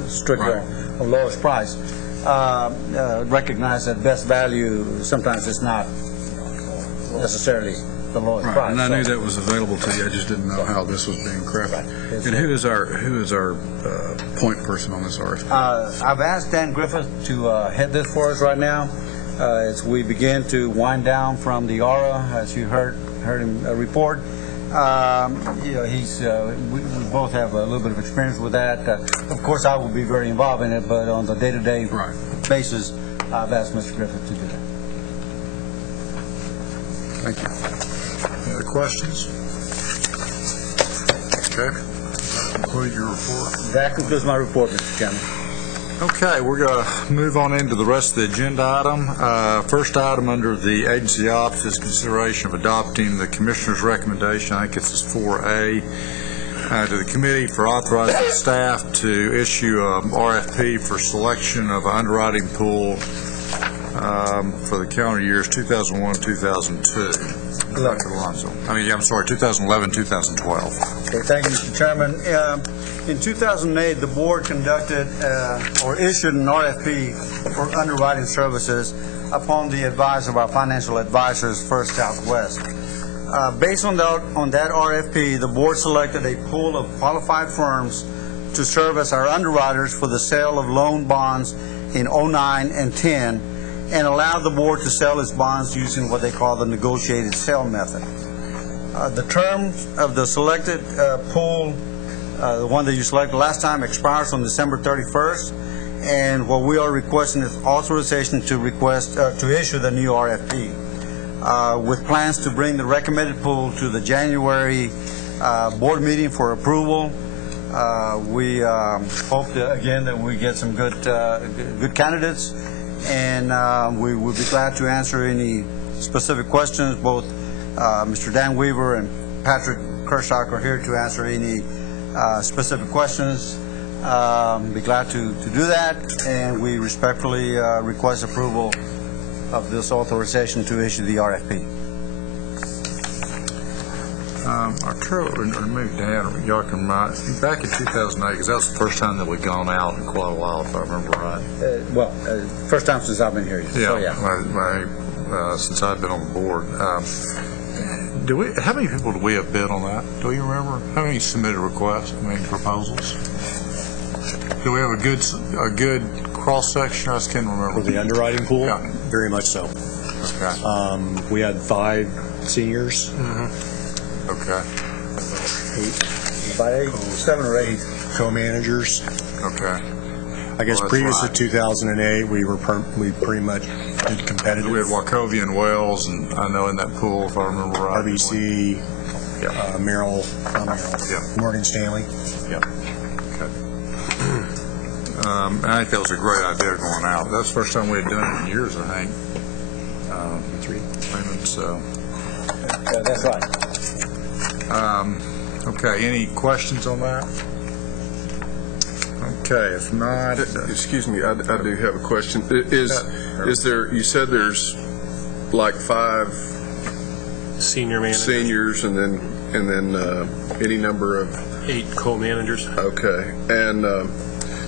strictly a lowest price. Recognize that best value sometimes is not necessarily the lowest Right, price. and I So- knew that was available to you, I just didn't know how this was being crafted. And who is our point person on this RFP? I've asked Dan Griffith to head this for us right now as we begin to wind down from the ARA, as you heard him report. We both have a little bit of experience with that. Of course, I will be very involved in it, but on the day-to-day basis, I've asked Mr. Griffith to do that. Thank you. Any other questions? Okay. Conclude your report. That concludes my report, Mr. Chairman. Okay, we're going to move on into the rest of the agenda item. First item under the agency ops is consideration of adopting the Commissioner's recommendation, I think it's 4A, to the committee for authorizing staff to issue a RFP for selection of an underwriting pool for the calendar years 2001, 2002. Dr. Alonzo. I'm sorry, 2011, 2012. Okay, thank you, Mr. Chairman. In 2008, the board conducted or issued an RFP for underwriting services upon the advice of our financial advisors, First Southwest. Based on that RFP, the board selected a pool of qualified firms to serve as our underwriters for the sale of loan bonds in 09 and 10, and allowed the board to sell its bonds using what they call the negotiated sale method. The terms of the selected pool, the one that you selected last time, expires on December 31st, and what we are requesting is authorization to issue the new RFP, with plans to bring the recommended pool to the January board meeting for approval. We hope again that we get some good candidates, and we will be glad to answer any specific questions. Both Mr. Dan Weaver and Patrick Kershaw are here to answer any specific questions. Be glad to do that, and we respectfully request approval of this authorization to issue the RFP. Or maybe Dan, or y'all can remind, back in 2008, because that was the first time that we'd gone out in quite a while, if I remember right. First time since I've been here. Since I've been on the board. How many people do we have bid on that? Do you remember? How many submitted requests, proposals? Do we have a good cross-section? I just can't remember. For the underwriting pool? Yeah. Very much so. Okay. We had 5 seniors. Okay. 7 or 8 co-managers. Okay. I guess previous to 2008, we pretty much did competitive. We had Wachovia and Wells, and I know in that pool, if I remember right. RBC, Morgan Stanley. Yeah. Okay. And I think that was a great idea going out. That's the first time we had done it in years, I think. 3. So. Yeah, that's right. Okay, any questions on that? Okay, if not... Excuse me, I do have a question. Is there, you said there's like 5 senior managers, seniors, and then any number of 8 co-managers. Okay, and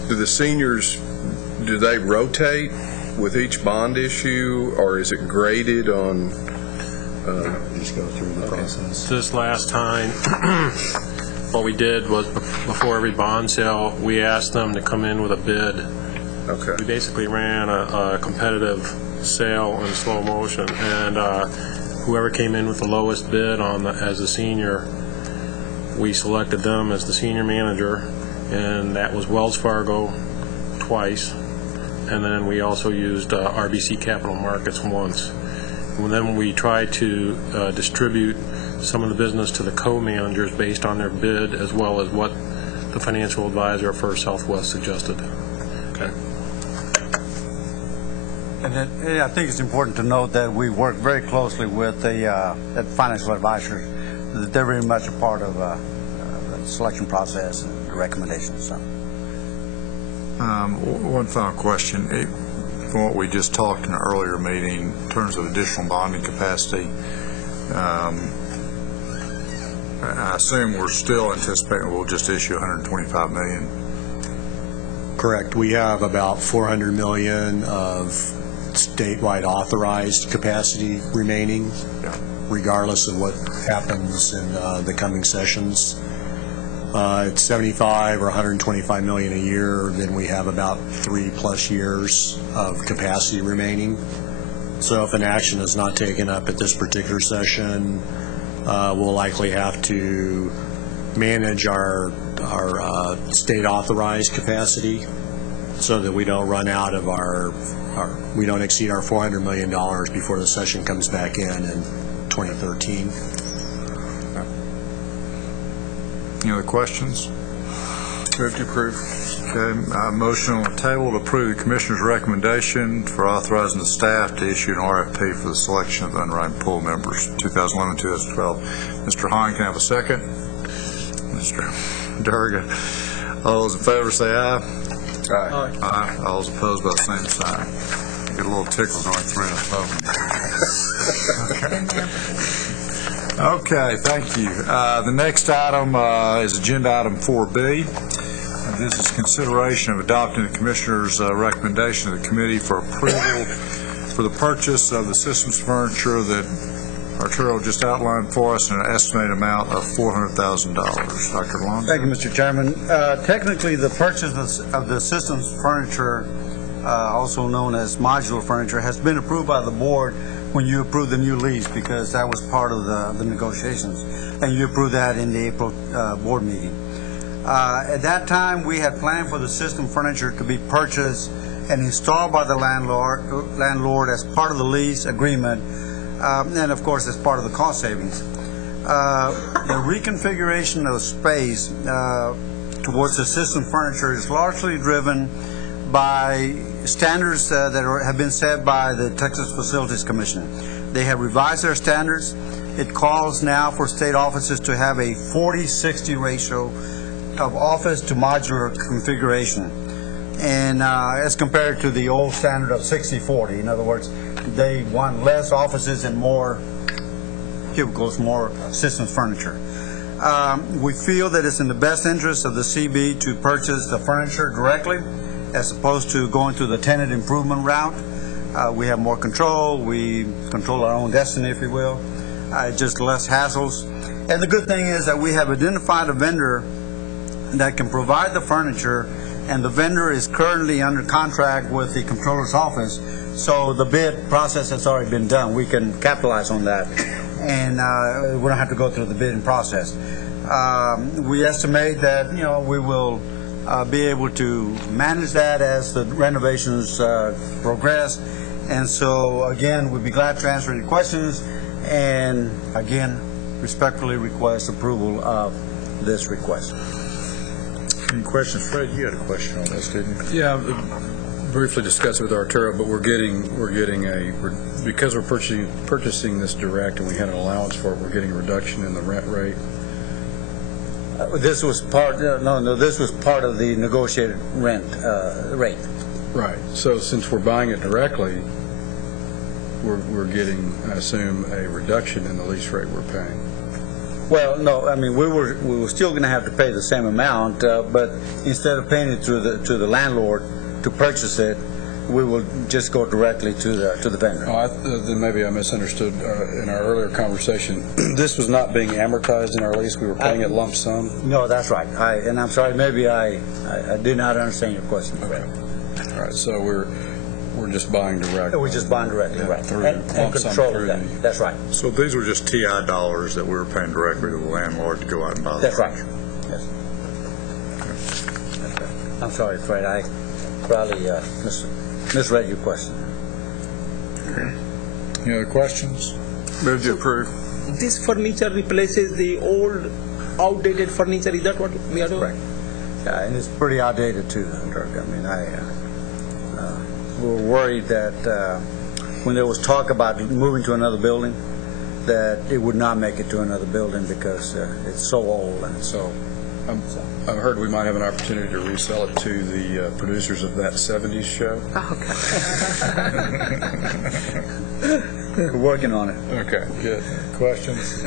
do the seniors, do they rotate with each bond issue, or is it graded on? Just go through the process. This last time, what we did was before every bond sale, we asked them to come in with a bid. Okay. We basically ran a competitive sale in slow motion, and whoever came in with the lowest bid as a senior, we selected them as the senior manager, and that was Wells Fargo twice, and then we also used RBC Capital Markets once. And then we tried to distribute some of the business to the co-managers based on their bid, as well as what the financial advisor for Southwest suggested. Okay. And I think it's important to note that we work very closely with the financial advisors. They're very much a part of the selection process and the recommendations. So. One final question. From what we just talked in an earlier meeting, in terms of additional bonding capacity, I assume we're still anticipating we'll just issue $125 million. Correct. We have about $400 million of statewide authorized capacity remaining, regardless of what happens in the coming sessions. It's 75 or 125 million a year. Then we have about 3+ years of capacity remaining. So if an action is not taken up at this particular session, we'll likely have to manage our state authorized capacity so that we don't run out of we don't exceed our $400 million before the session comes back in 2013. Any other questions? Move to approve. Okay, motion on the table to approve the Commissioner's recommendation for authorizing the staff to issue an RFP for the selection of underwriting pool members 2011-2012. Mr. Hahn, can I have a second? Mr. Durga. All those in favor say aye. Aye. Aye. All those opposed by the same sign. Get a little tickle going through the phone. Okay, thank you. The next item is agenda item 4B. This is consideration of adopting the Commissioner's recommendation to the committee for approval for the purchase of the systems furniture that Arturo just outlined for us in an estimated amount of $400,000. Dr. Alonso? Thank you, Mr. Chairman. Technically, the purchase of the systems furniture, also known as modular furniture, has been approved by the board when you approved the new lease, because that was part of the negotiations, and you approved that in the April board meeting. At that time, we had planned for the system furniture to be purchased and installed by the landlord as part of the lease agreement, and of course as part of the cost savings. The reconfiguration of space towards the system furniture is largely driven by standards that have been set by the Texas Facilities Commission. They have revised their standards. It calls now for state offices to have a 40-60 ratio of office to modular configuration, and as compared to the old standard of 60-40. In other words, they want less offices and more cubicles, more systems furniture. We feel that it's in the best interest of the CB to purchase the furniture directly as opposed to going through the tenant improvement route. We have more control. We control our own destiny, if you will. Just less hassles. And the good thing is that we have identified a vendor that can provide the furniture, and the vendor is currently under contract with the Comptroller's office. So the bid process has already been done. We can capitalize on that, and we don't have to go through the bidding process. We estimate that we will be able to manage that as the renovations progress. And so again, we'd be glad to answer any questions, and again, respectfully request approval of this request. Any questions? Fred, you had a question on this, didn't you? Yeah, briefly discussed it with Arturo, but because we're purchasing this direct and we had an allowance for it, we're getting a reduction in the rent rate. This was part. This was part of the negotiated rent rate. Right. So since we're buying it directly, we're getting, I assume, a reduction in the lease rate we're paying. Well, no. I mean, we were still going to have to pay the same amount, but instead of paying it to the landlord to purchase it, we will just go directly to the vendor. Oh, then maybe I misunderstood in our earlier conversation. This was not being amortized in our lease. We were paying it lump sum. No, that's right. And I'm sorry. Maybe I did not understand your question. Okay. All right. So we're just buying directly. We're just buying directly, right? And control of that. That's right. So these were just TI dollars that we were paying directly to the landlord to go out and buy. That's right. Yes. Okay. I'm sorry, Fred. I probably misread your question. Okay. Any other questions? Move to approve. This furniture replaces the old, outdated furniture. Is that what we are doing? Correct. Yeah, and it's pretty outdated too, Dirk. I mean, we were worried that when there was talk about moving to another building, that it would not make it to another building because it's so old and so. I've heard we might have an opportunity to resell it to the producers of that 70s show. Okay. We're working on it. Okay, good. Questions?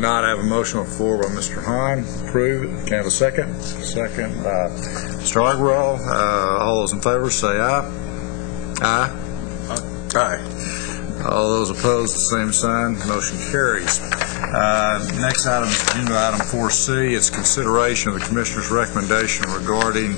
Not, I have a motion on the floor by Mr. Hahn. Approve it. Can I have a second? Second by Mr. Agrawal. All those in favor say aye. Aye. Aye. All those opposed, the same sign. Motion carries. Next item is agenda item 4C. It's consideration of the Commissioner's recommendation regarding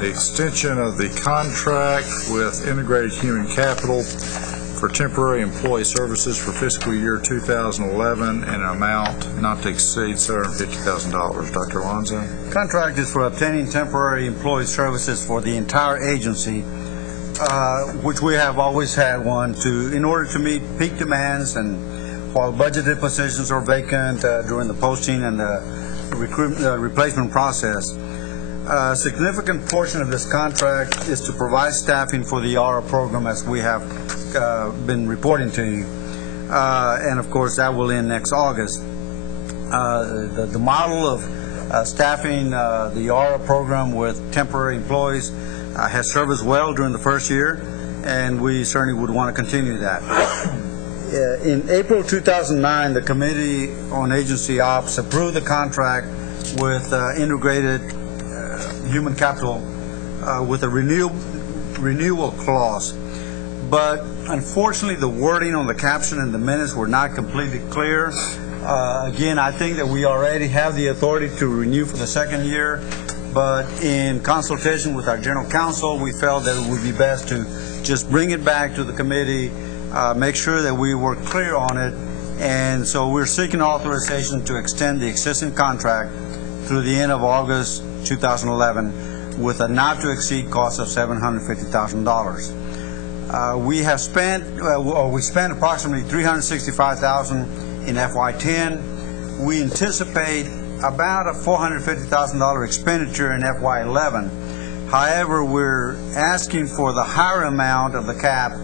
the extension of the contract with Integrated Human Capital for temporary employee services for fiscal year 2011 in an amount not to exceed $750,000. Dr. Alonzo? Contract is for obtaining temporary employee services for the entire agency, which we have always had one, in order to meet peak demands and while budgeted positions are vacant during the posting and the replacement process. A significant portion of this contract is to provide staffing for the ARA program, as we have been reporting to you. And of course, that will end next August. The model of staffing the ARA program with temporary employees has served us well during the first year, and we certainly would want to continue that. In April 2009, the Committee on Agency Ops approved the contract with Integrated Human Capital with a renewal clause. But unfortunately, the wording on the caption and the minutes were not completely clear. Again, I think that we already have the authority to renew for the second year, but in consultation with our General Counsel, we felt that it would be best to just bring it back to the committee, make sure that we were clear on it, and so we're seeking authorization to extend the existing contract through the end of August 2011 with a not-to-exceed cost of $750,000. We spent approximately $365,000 in FY10. We anticipate about a $450,000 expenditure in FY11. However, we're asking for the higher amount of the cap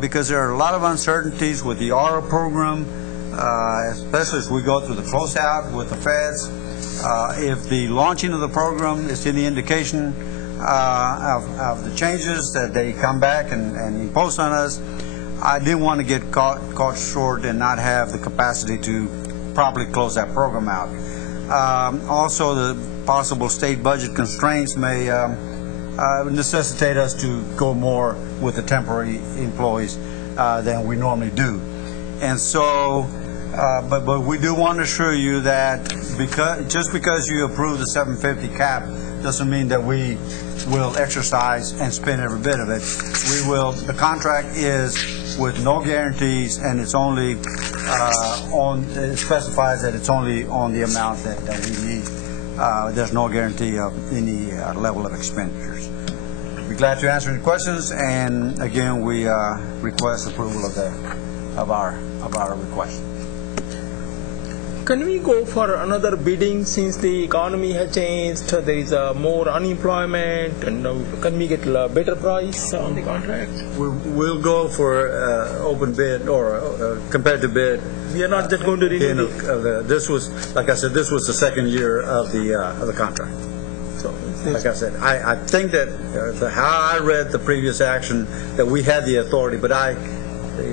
because there are a lot of uncertainties with the ARA program, especially as we go through the closeout with the feds. If the launching of the program is any indication of the changes that they come back and impose on us, I didn't want to get caught short and not have the capacity to properly close that program out. Also, the possible state budget constraints may necessitate us to go more with the temporary employees than we normally do. And so, but we do want to assure you that just because you approve the 750 cap doesn't mean that we will exercise and spend every bit of it. We will. The contract is with no guarantees, and it's only it specifies that it's only on the amount that we need. There's no guarantee of any level of expenditures. We're glad to answer any questions, and again, we request approval of our request. Can we go for another bidding since the economy has changed? There is more unemployment, and can we get a better price on the contract? We'll go for open bid or competitive bid. We are not just going to renew this was, like I said, this was the second year of the contract. So, like I said, I think that how I read the previous action, that we had the authority, but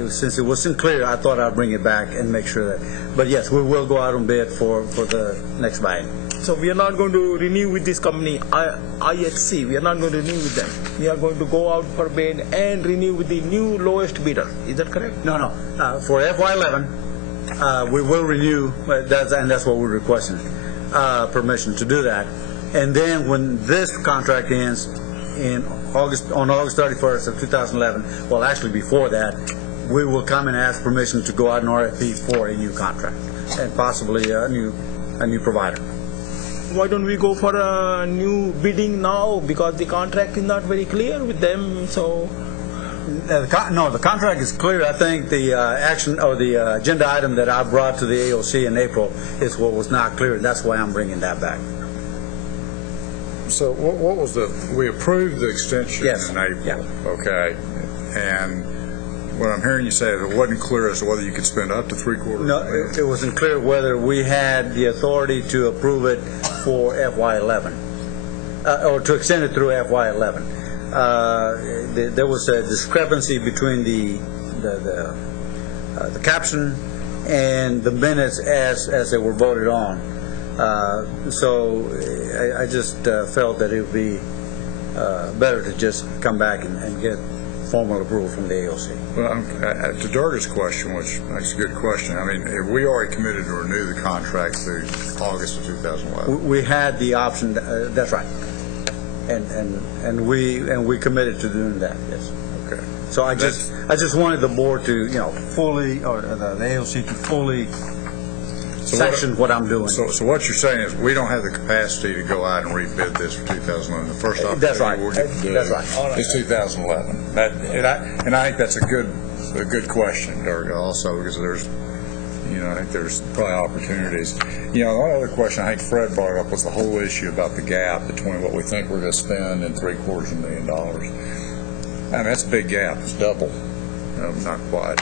since it wasn't clear, I thought I'd bring it back and make sure that. But yes, we will go out on bid for the next biennium. So we are not going to renew with this company, IHC. We are not going to renew with them. We are going to go out for bid and renew with the new lowest bidder. Is that correct? No. For FY11, we will renew, and that's what we're requesting, permission to do that. And then when this contract ends on August 31st of 2011, well, actually before that, we will come and ask permission to go out an RFP for a new contract and possibly a new provider. Why don't we go for a new bidding now? Because the contract is not very clear with them. So no, the contract is clear. I think the action or the agenda item that I brought to the AOC in April is what was not clear. That's why I'm bringing that back. So what was we approved the extension yes. in April, yeah. Okay, and what I'm hearing you say is it wasn't clear as to whether you could spend up to $750,000. No, it wasn't clear whether we had the authority to approve it for FY11 or to extend it through FY11. There was a discrepancy between the caption and the minutes as they were voted on. So I just felt that it would be better to just come back and get formal approval from the AOC. Well, to Durga's question, which makes a good question, I mean, if we already committed to renew the contract through August of 2011. We had the option, that's right. And we committed to doing that, yes. Okay. So I just wanted the board to, fully, or the AOC to fully sanction what I'm doing. So what you're saying is we don't have the capacity to go out and rebid this for 2011. The first opportunity That's right. we'll get to do That's right. is 2011. And I think that's a good question, Durga, also, because there's, I think there's probably opportunities. One other question I think Fred brought up was the whole issue about the gap between what we think we're going to spend and $750,000. I mean, that's a big gap. It's double. Not quite.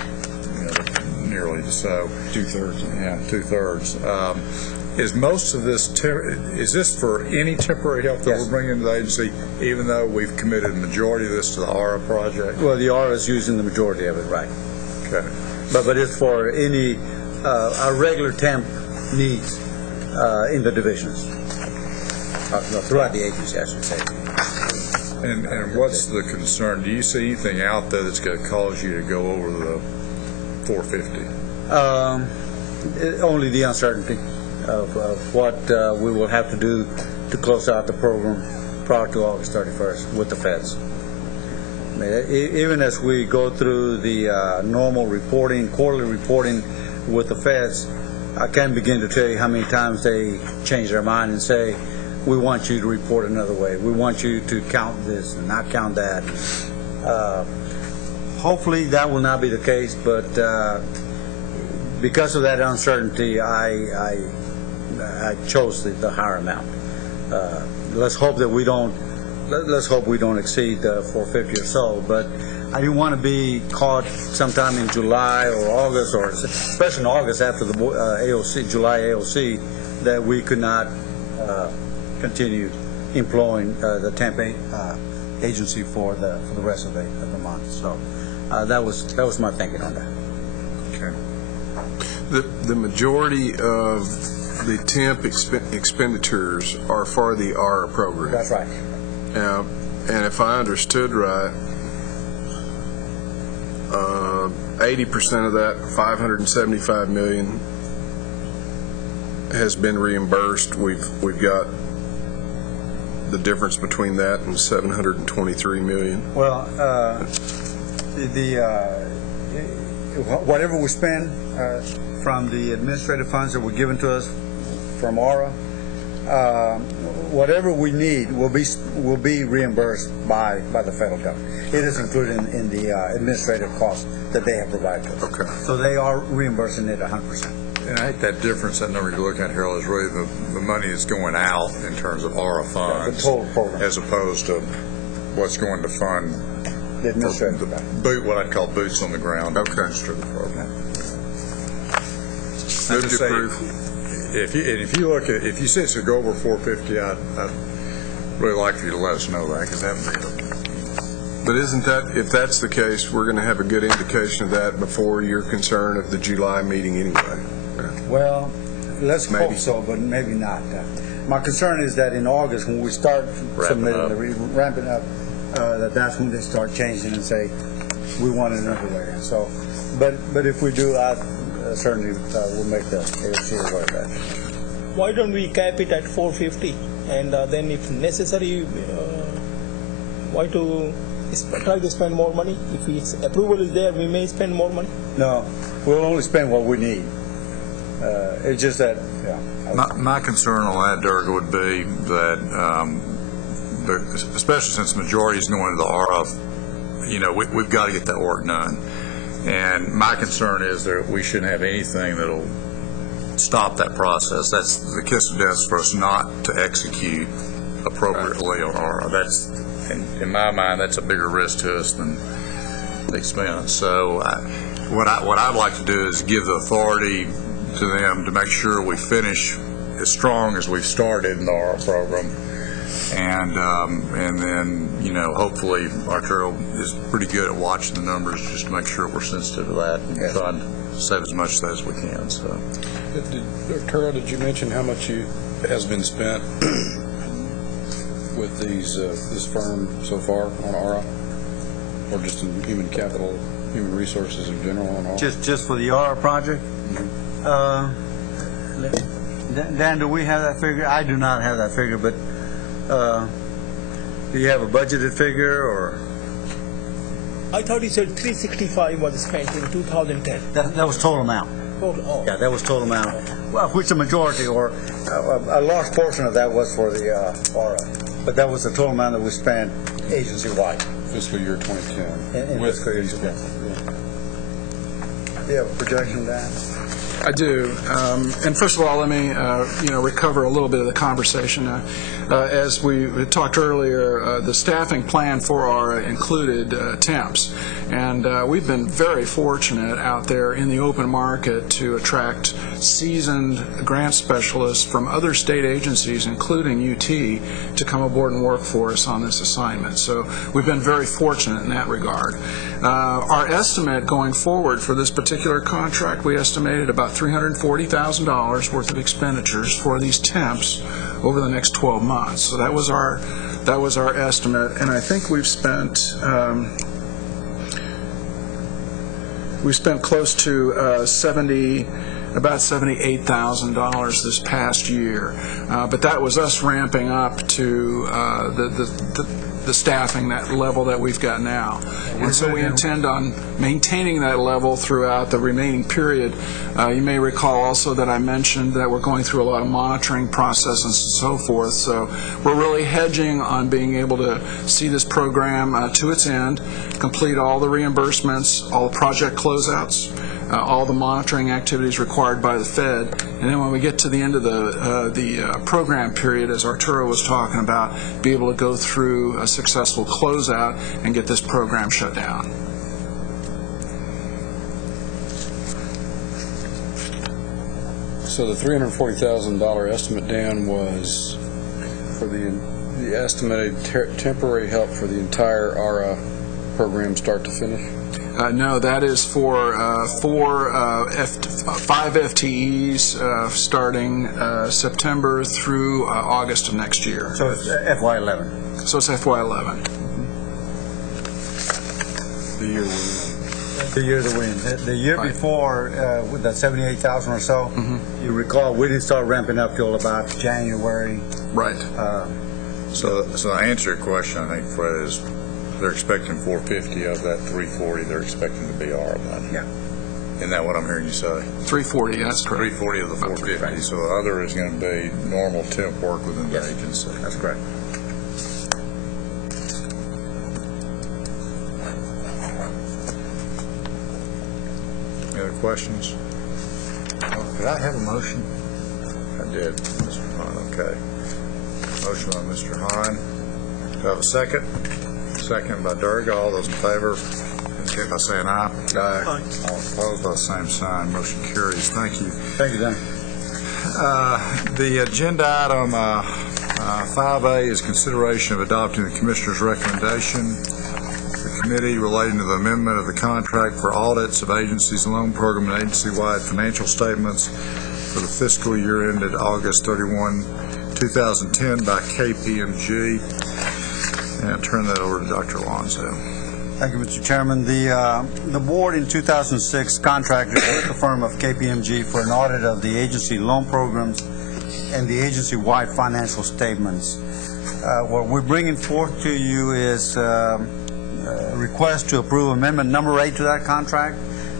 Nearly so. Two-thirds. Yeah, two-thirds. Is most of this, is this for any temporary help that we're bringing to the agency, even though we've committed the majority of this to the ARA project? Well, the ARA is using the majority of it, right. Okay. But it's for any, our regular temp needs in the divisions. Throughout the agency, I should say. And what's the concern? Do you see anything out there that's going to cause you to go over the 450? Only the uncertainty of what we will have to do to close out the program prior to August 31st with the feds. I mean, even as we go through the normal reporting, quarterly reporting with the feds, I can't begin to tell you how many times they change their mind and say, we want you to report another way. We want you to count this and not count that. Hopefully that will not be the case, but because of that uncertainty, I chose the higher amount. Let's hope that we don't. Let's hope we don't exceed 450 or so. But I didn't want to be caught sometime in July or August, or especially in August after the July AOC, that we could not continue employing the temp agency for the rest of the month. So that was my thinking on that. Okay. The majority of the temp expenditures are for the ARA program. That's right. And if I understood right, 80% of that, $575 million, has been reimbursed. We've got the difference between that and $723 million. Well, whatever we spend from the administrative funds that were given to us from ARA, whatever we need will be reimbursed by the federal government. It is included in the administrative costs that they have provided to us. Okay. So they are reimbursing it 100%. And I think that difference, that number you're looking at, Harold, is really the money that's going out in terms of ARA funds, the total program, as opposed to what's going to fund the administrative what I'd call boots on the ground. Okay. Administrative program. Move to approve. If you say it's going to go over 450, I'd really like for you to let us know that, because that would be But isn't that, if that's the case, we're going to have a good indication of that before your concern of the July meeting anyway? Well, let's hope so, but maybe not. My concern is that in August, when we start submitting, ramping up, that's when they start changing and say, we want it another way. So, but if we do, I certainly will make the AOC aware of that. Why don't we cap it at 450, and then if necessary, why to try to spend more money? If approval is there, we may spend more money. No, we'll only spend what we need. It's just that, My concern on that, Durga, would be that, especially since the majority is going to the ARA, we've got to get that work done. And my concern is that we shouldn't have anything that'll stop that process. That's the kiss of death for us not to execute appropriately on ARA. That's, in my mind, that's a bigger risk to us than the expense. So what I'd like to do is give the authority to them to make sure we finish as strong as we've started in the ARA program, And then, hopefully Arturo is pretty good at watching the numbers just to make sure we're sensitive to that and trying to save as much as we can. So, Arturo, did you mention how much has been spent with this firm so far on ARA, or just in human capital, human resources in general on ARA? Just for the ARA project? Dan, do we have that figure? I do not have that figure, but do you have a budgeted figure, or? I thought you said 365 was spent in 2010. That was total amount. Yeah, that was total amount. Well, which the majority, or a large portion of that was for the ARA. But that was the total amount that we spent agency-wide. Fiscal year 2010. With fiscal year 2010. Do you have a projection, Dan? I do. And first of all, let me, recover a little bit of the conversation. As we talked earlier, the staffing plan for ARA included temps. And we've been very fortunate out there in the open market to attract seasoned grant specialists from other state agencies, including UT, to come aboard and work for us on this assignment. So we've been very fortunate in that regard. Our estimate going forward for this particular contract, we estimated about $340,000 worth of expenditures for these temps over the next 12 months. So that was our estimate, and I think we've spent close to about $78,000 this past year, but that was us ramping up to the staffing that level that we've got now. And so we intend on maintaining that level throughout the remaining period. You may recall also that I mentioned that we're going through a lot of monitoring processes and so forth. So we're really hedging on being able to see this program to its end, complete all the reimbursements, all the project closeouts, all the monitoring activities required by the Fed, and then when we get to the end of the program period, as Arturo was talking about, be able to go through a successful closeout and get this program shut down. So the $340,000 estimate, Dan, was for the estimated temporary help for the entire ARA program start to finish? No, that is for 5 FTEs starting September through August of next year. So it's FY11. So it's FY11. The year the win. The year right before, with that 78,000 or so, you recall we didn't start ramping up till about January. Right. So to answer your question, I think, Fred, is they're expecting 450 of that 340. They're expecting to be ARA money. Yeah. Isn't that what I'm hearing you say? 340, that's correct. 340 of the 450. Right. So the other is going to be normal temp work within the agency. That's correct. Any other questions? Did I have a motion? I did, Mr. Hahn. Okay. Motion by Mr. Hahn. Do I have a second? Second by Durga. All those in favor, indicate by saying aye. Aye. All opposed by the same sign. Motion carries. Thank you. Thank you, Dan. The agenda item 5A is consideration of adopting the Commissioner's recommendation. The committee relating to the amendment of the contract for audits of agencies, loan program, and agency-wide financial statements for the fiscal year ended August 31, 2010 by KPMG. And I'll turn that over to Dr. Alonzo. Thank you, Mr. Chairman. The board in 2006 contracted with the firm of KPMG for an audit of the agency loan programs and the agency-wide financial statements. What we're bringing forth to you is a request to approve amendment number 8 to that contract,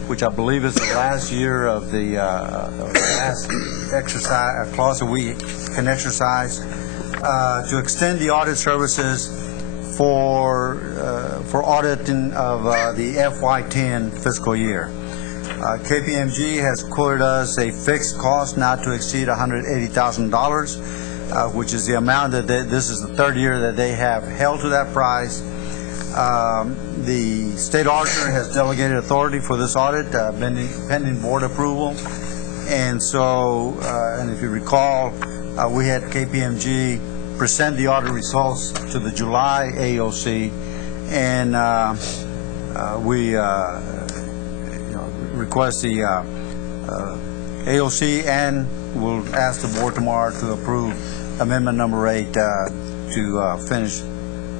which I believe is the last year of the last exercise clause that we can exercise to extend the audit services for auditing of the FY10 fiscal year. KPMG has quoted us a fixed cost not to exceed $180,000, which is the amount that this is the third year that they have held to that price. The state auditor has delegated authority for this audit, pending board approval. And so, and if you recall, we had KPMG present the audit results to the July AOC, and we request the AOC, and we'll ask the board tomorrow to approve amendment number 8 to finish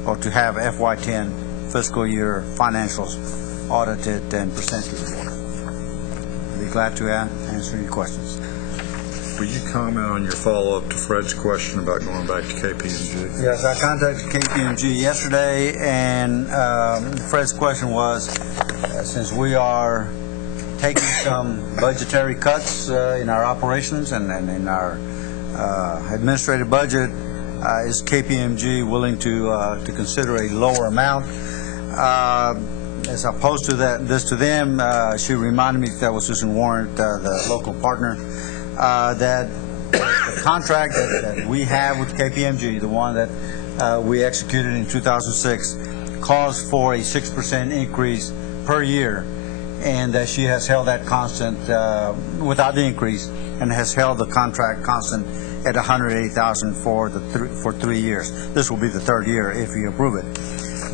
or to have FY10 fiscal year financials audited and presented to the board. I'll be glad to answer any questions. Will you comment on your follow-up to Fred's question about going back to KPMG? Yes, I contacted KPMG yesterday, and Fred's question was, since we are taking some budgetary cuts in our operations and in our administrative budget, is KPMG willing to consider a lower amount? As I posed this to them, she reminded me that was Susan Warrant, the local partner, that the contract that we have with KPMG, the one that we executed in 2006, calls for a 6% increase per year, and that she has held that constant without the increase, and has held the contract constant at $180,000 for 3 years. This will be the 3rd year if you approve it.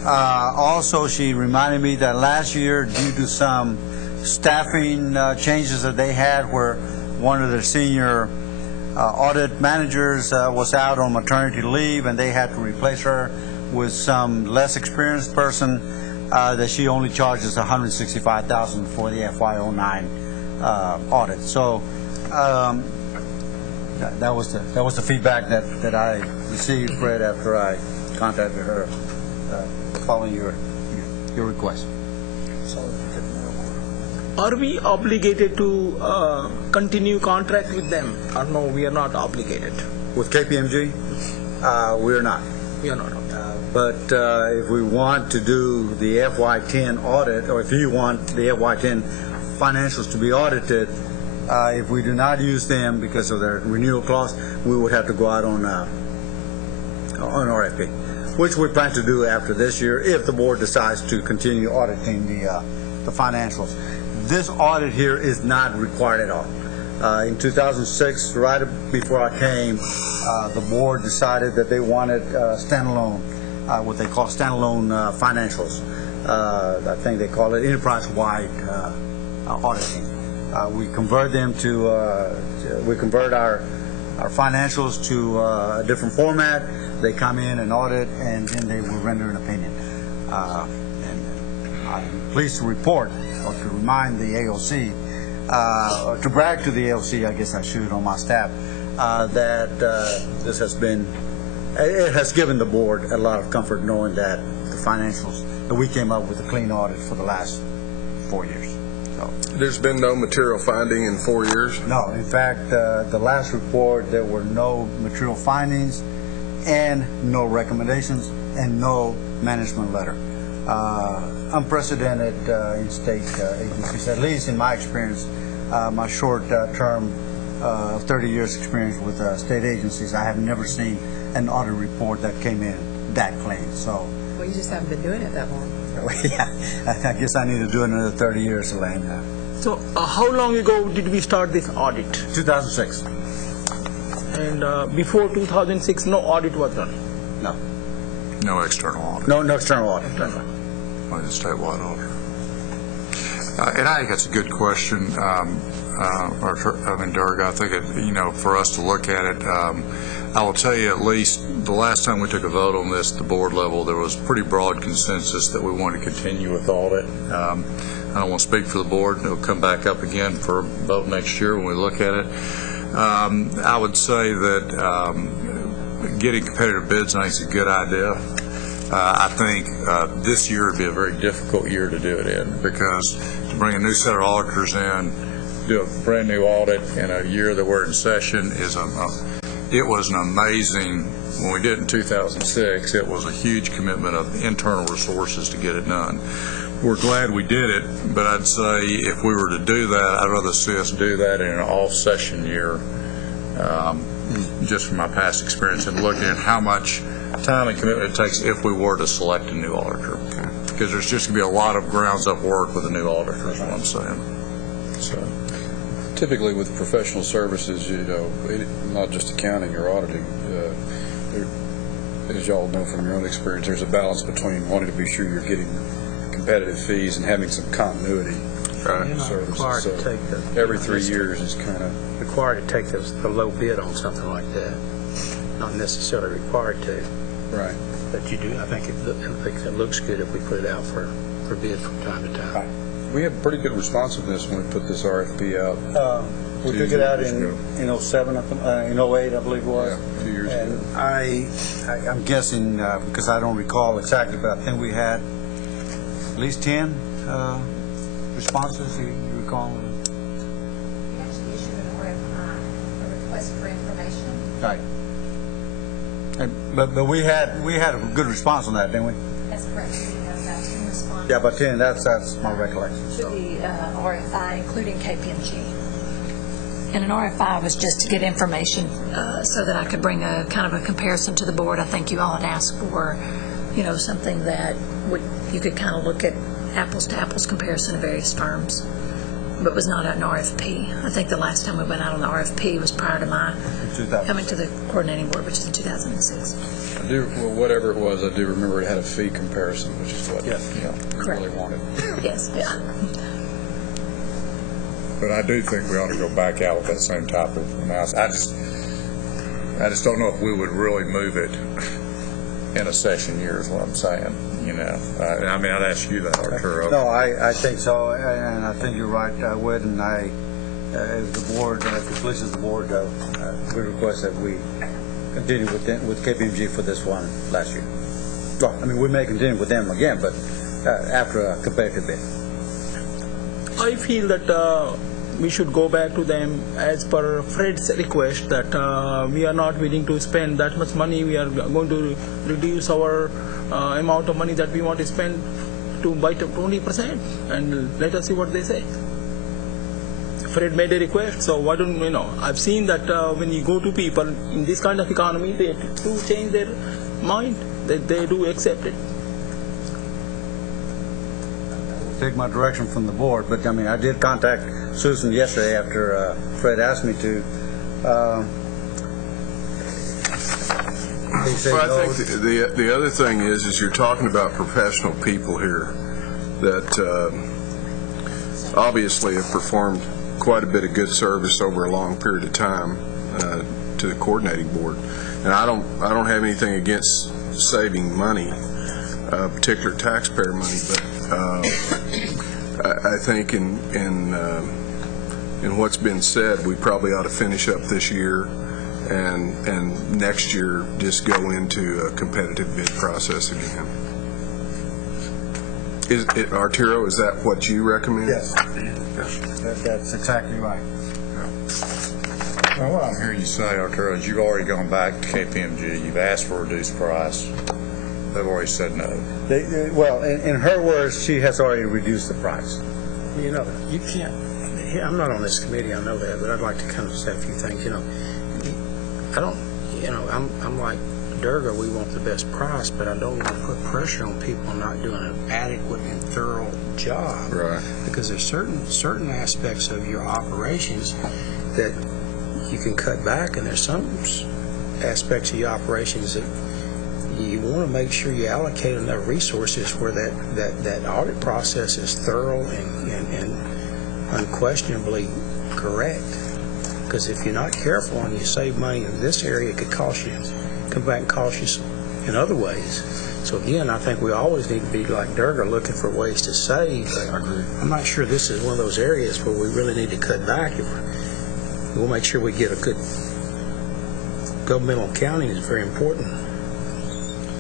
Also, she reminded me that last year, due to some staffing changes that they had, where one of their senior audit managers was out on maternity leave, and they had to replace her with some less experienced person, that she only charges $165,000 for the FY09 audit. So that was the feedback that I received, Fred, after I contacted her following your request. Are we obligated to continue contract with them, or no, we are not obligated? With KPMG? We are not. We are not. But if we want to do the FY10 audit, or if you want the FY10 financials to be audited, if we do not use them because of their renewal clause, we would have to go out on RFP, which we plan to do after this year if the board decides to continue auditing the financials. This audit here is not required at all. In 2006, right before I came, the board decided that they wanted standalone, what they call standalone financials. I think they call it enterprise-wide auditing. We convert them we convert our financials to a different format. They come in and audit, and then they will render an opinion. And I'm pleased to report, or to remind the AOC, or to brag to the AOC, I guess I should, on my staff, that this has been, it has given the board a lot of comfort knowing that the financials, that we came up with a clean audit for the last 4 years. So, there's been no material finding in 4 years? No. In fact, the last report, there were no material findings and no recommendations and no management letter. Unprecedented in state agencies, at least in my experience, my short term of 30 years experience with state agencies, I have never seen an audit report that came in that clean. So, well, you just haven't been doing it that long. Yeah, I guess I need to do it another 30 years, Elaine. So how long ago did we start this audit? 2006. And before 2006, no audit was done? No. No external audit. No external audit. Only the statewide audit. And I think that's a good question, Dirk. I think for us to look at it, I will tell you, at least the last time we took a vote on this at the board level, there was pretty broad consensus that we want to continue with audit. I don't want to speak for the board. It'll come back up again for a vote next year when we look at it. I would say that getting competitive bids, I think, is a good idea. I think this year would be a very difficult year to do it in, because to bring a new set of auditors in, do a brand new audit in a year that we're in session it was an amazing, when we did it in 2006, it was a huge commitment of internal resources to get it done. We're glad we did it, but I'd say if we were to do that, I'd rather see us do that in an off-session year, just from my past experience, and looking at how much time and commitment it takes if we were to select a new auditor. Because there's just going to be a lot of grounds up work with a new auditor, is what I'm saying. So, typically with professional services, not just accounting or auditing, as y'all know from your own experience, there's a balance between wanting to be sure you're getting competitive fees and having some continuity in services. So every 3 years is kind of required to take the low bid on something like that. Not necessarily required to. right. But you do. I think it looks good if we put it out for bid from time to time. We had pretty good responsiveness when we put this RFP out. We took it out in 07, in 08, I believe it was. Yeah, 2 years And ago. I'm guessing, because I don't recall exactly, but I think we had at least 10 responses, you recall? We actually issued an RFI, a request for information. Right. But we had a good response on that, didn't we? That's correct. We have about 10 responses. Yeah, about 10, that's my recollection. To the RFI, including KPMG. And an RFI was just to get information so that I could bring a kind of a comparison to the board. I think you all had asked for, something that you could kind of look at apples to apples comparison of various firms, but was not an RFP. I think the last time we went out on the RFP was prior to my coming to the coordinating board, which is in 2006. Whatever it was, I do remember it had a fee comparison, which is what we really wanted. Yes, yeah. But I do think we ought to go back out with that same type of analysis. I just don't know if we would really move it in a session year is what I'm saying, I mean, I'd ask you that, Arturo. No, I think so, and I think you're right, Whit, and if the board, if it pleases the board, we request that we continue with KPMG for this one last year. Well, I mean, we may continue with them again, but after a competitive bid. I feel that we should go back to them as per Fred's request that we are not willing to spend that much money. We are going to reduce our amount of money that we want to spend by 20%, and let us see what they say. Fred made a request, so why don't I've seen that when you go to people in this kind of economy, they do change their mind, that they do accept it. Take my direction from the board, but I mean, I did contact Susan yesterday after Fred asked me to. Well, I think the other thing is you're talking about professional people here that obviously have performed quite a bit of good service over a long period of time to the coordinating board, and I don't have anything against saving money, particular taxpayer money, but I think in what's been said, we probably ought to finish up this year and next year just go into a competitive bid process again. Arturo, is that what you recommend? Yes. That's exactly right. Well, what I'm hearing you say, Arturo, is you've already gone back to KPMG. You've asked for a reduced price. They've already said no. Well, in her words, she has already reduced the price. You can't. I'm not on this committee, I know that, but I'd like to kind of say a few things. I don't. I'm like Durga. We want the best price, but I don't want to put pressure on people not doing an adequate and thorough job. Right. Because there's certain aspects of your operations that you can cut back, and there's some aspects of your operations that you want to make sure you allocate enough resources where that audit process is thorough and unquestionably correct. Because if you're not careful and you save money in this area, it could come back and cost you in other ways. So again, I think we always need to be like Durga, looking for ways to save. I agree. I'm not sure this is one of those areas where we really need to cut back. We'll make sure we get a good governmental accounting is very important.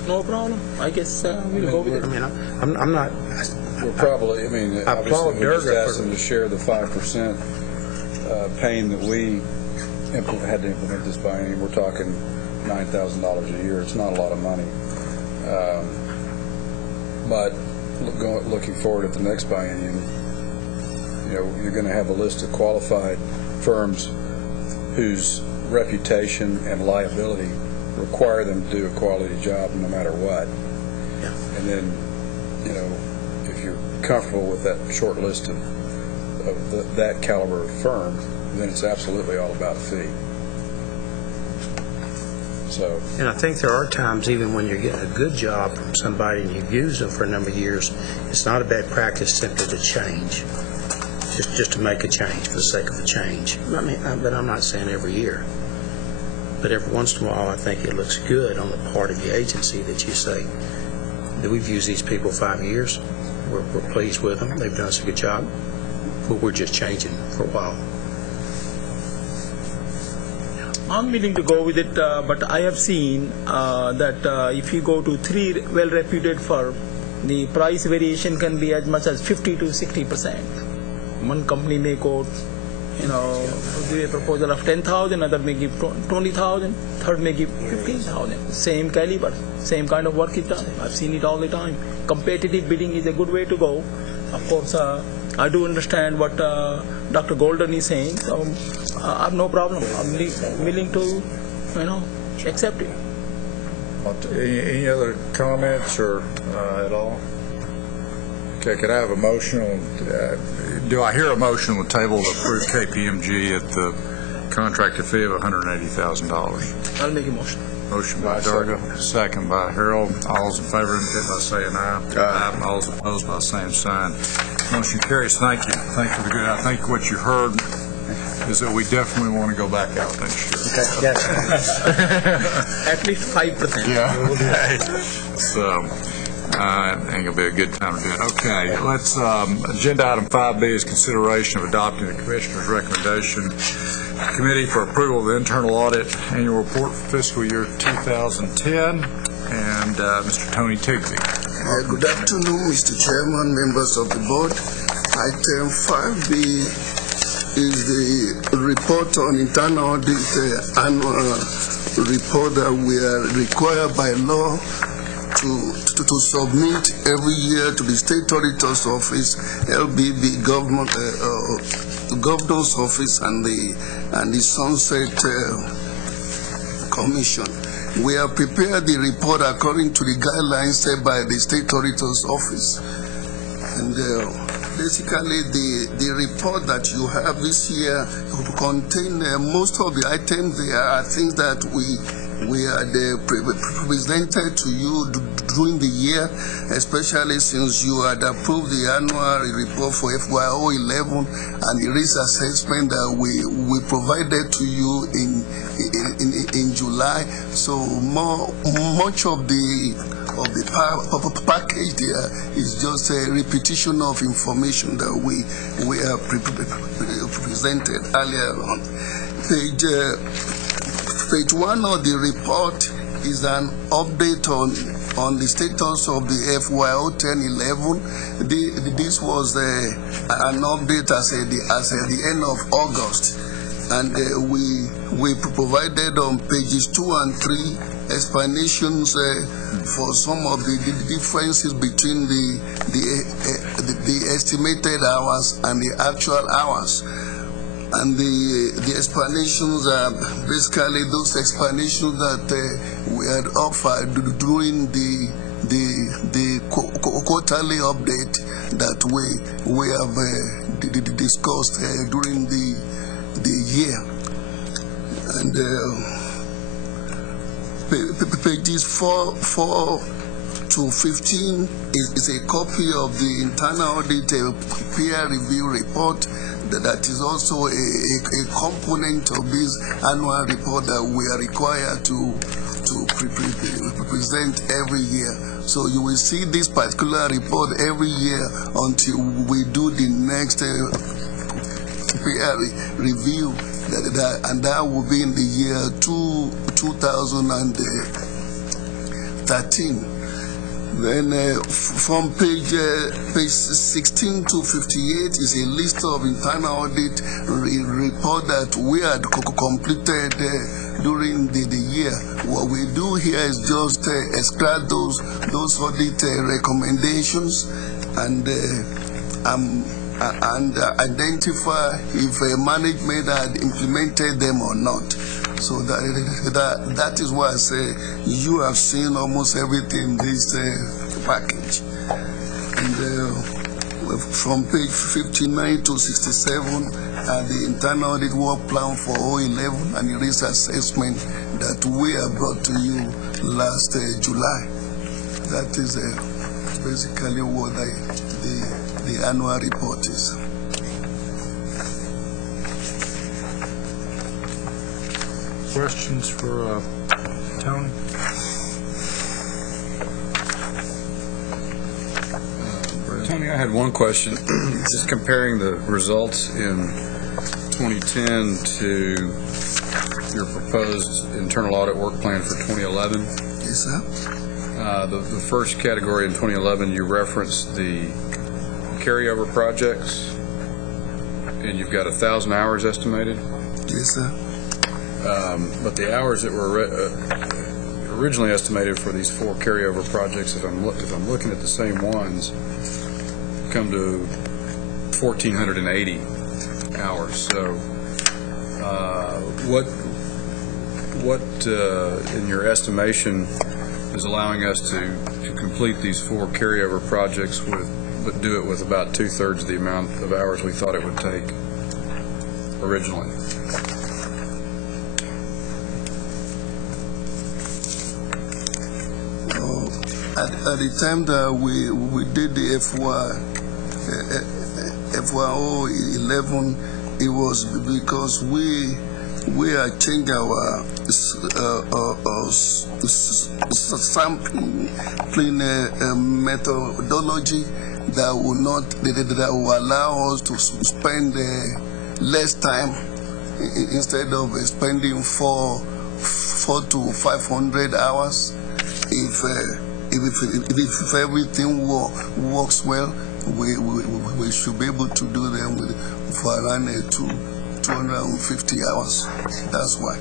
No problem. I guess we'll go with it. I mean, I'm not. We're probably. I mean, I obviously, we just Durga asked them to share the 5% pain that we had to implement this biennium. We're talking $9,000 a year. It's not a lot of money. But looking forward at the next biennium, you're going to have a list of qualified firms whose reputation and liability require them to do a quality job no matter what. Yeah. And then, if you're comfortable with that short list of that caliber of firm, then it's absolutely all about fee. So, And I think there are times, even when you're getting a good job from somebody and you've used them for a number of years, it's not a bad practice simply to change, just to make a change for the sake of a change. I mean, but I'm not saying every year. But every once in a while, I think it looks good on the part of the agency that you say, that we've used these people 5 years, we're pleased with them, they've done us a good job, but we're just changing for a while. I'm willing to go with it, but I have seen that if you go to 3 well-reputed firms, the price variation can be as much as 50 to 60%. One company may quote, give a proposal of 10,000, other may give 20,000, third may give 15,000. Same caliber, same kind of work is done. I've seen it all the time. Competitive bidding is a good way to go. Of course, I do understand what Dr. Golden is saying, so I have no problem. I'm willing to, accept it. Any other comments or at all? Okay, could I have a motion? Do I hear a motion on the table to approve KPMG at the contracted fee of $180,000? I'll make a motion. Motion by Durga, second by Harold. All those in favor indicate by saying aye. Aye. All those opposed by the same sign. Motion carries. Thank you. Thank you for the good. I think what you heard is that we definitely want to go back out next year. Okay. Yes. At least 5%. Yeah. Okay. So, I think it'll be a good time to do it. Okay, let's, agenda item 5B is consideration of adopting the Commissioner's recommendation Committee for approval of the internal audit annual report for fiscal year 2010, and Mr. Tony Tigby. Good afternoon, Mr. Chairman, members of the board. Item 5B is the report on internal audit annual report that we are required by law to submit every year to the State Auditor's Office, LBB Governor's Office, and the Sunset Commission. We have prepared the report according to the guidelines set by the State Auditor's Office. And basically, the report that you have this year contain most of the items. There are things that we had presented to you during the year, especially since you had approved the annual report for FY011 and the risk assessment that we provided to you in July. So much of the package there is just a repetition of information that we have presented earlier on. Page 1 of the report is an update on the status of the FY010-11. This was an update as at the end of August, and we provided on pages 2 and 3 explanations for some of the differences between the estimated hours and the actual hours. And the explanations are basically those explanations that we had offered during the quarterly update that we have discussed during the year. And pages 4 to 15 is a copy of the internal audit peer review report. That is also a component of this annual report that we are required to present every year. So you will see this particular report every year until we do the next peer review, and that will be in the year 2013. Then from page 16 to 58 is a list of internal audit report that we had completed during the year. What we do here is just extract those audit recommendations and identify if management had implemented them or not. So that is why I say you have seen almost everything in this package. And from page 59 to 67, the internal audit work plan for 011 and the risk assessment that we have brought to you last July. That is basically what the annual report is. Questions for Tony? Tony, I had one question. Just comparing the results in 2010 to your proposed internal audit work plan for 2011. Yes, sir. The first category in 2011, you referenced the carryover projects, and you've got 1,000 hours estimated. Yes, sir. But the hours that were originally estimated for these 4 carryover projects, if I'm looking at the same ones, come to 1,480 hours. So, what in your estimation is allowing us to complete these 4 carryover projects but do it with about 2/3 the amount of hours we thought it would take originally? At the time that we did the FY 011, it was because we are changing our sampling methodology that will allow us to spend less time instead of spending 400 to 500 hours. If everything works well, we should be able to do them for around 250 hours. That's why.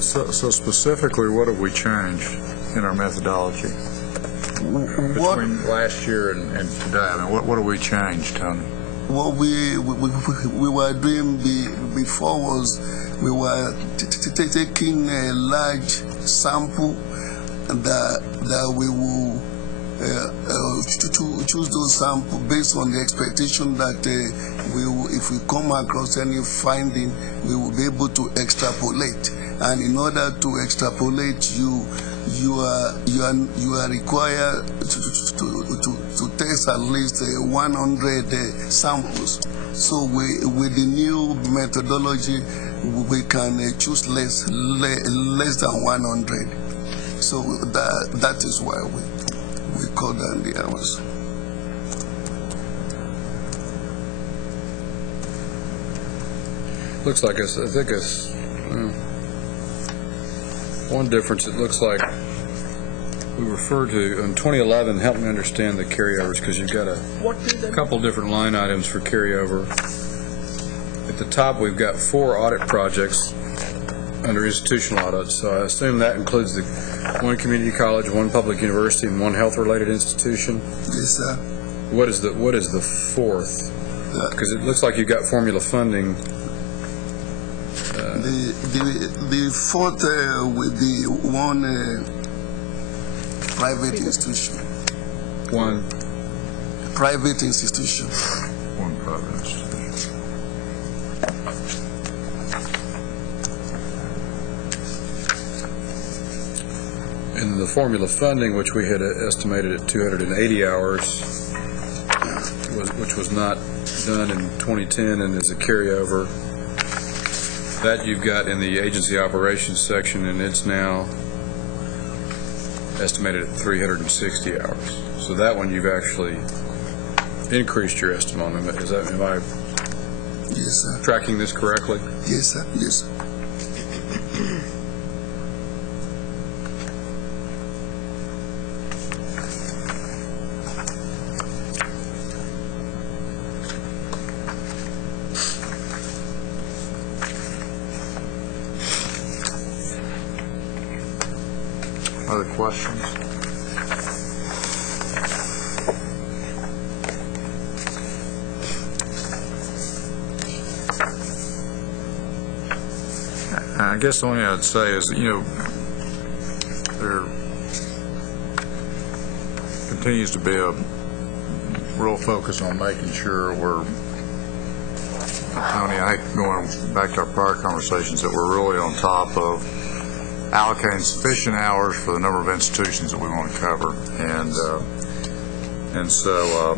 So specifically, what have we changed in our methodology between last year and today? I mean, what have we changed, Tony? What we were doing before was we were taking a large sample that we will choose those samples based on the expectation that if we come across any finding, we will be able to extrapolate. And in order to extrapolate, you are required to test at least 100 samples. So with the new methodology, we can choose less than 100. So that is why we call down the hours. Looks like I think it's one difference. It looks like we refer to in 2011. Help me understand the carryovers, because you've got a couple different line items for carryover. At the top, we've got 4 audit projects under institutional audits. So I assume that includes the 1 community college, 1 public university, and 1 health-related institution. Yes, sir. What is the 4th? Because it looks like you've got formula funding. The 4th will be 1 private institution. 1 private institution. 1 private institution. And the formula funding, which we had estimated at 280 hours, which was not done in 2010 and is a carryover, that you've got in the agency operations section, and it's now estimated at 360 hours. So that one you've actually increased your estimate on. Am I yes, sir. Tracking this correctly? Yes, sir. Yes, sir. Other questions? I guess the only thing I'd say is, continues to be a real focus on making sure we're, Tony, I think going back to our prior conversations, that we're really on top of allocating sufficient hours for the number of institutions that we want to cover. And so,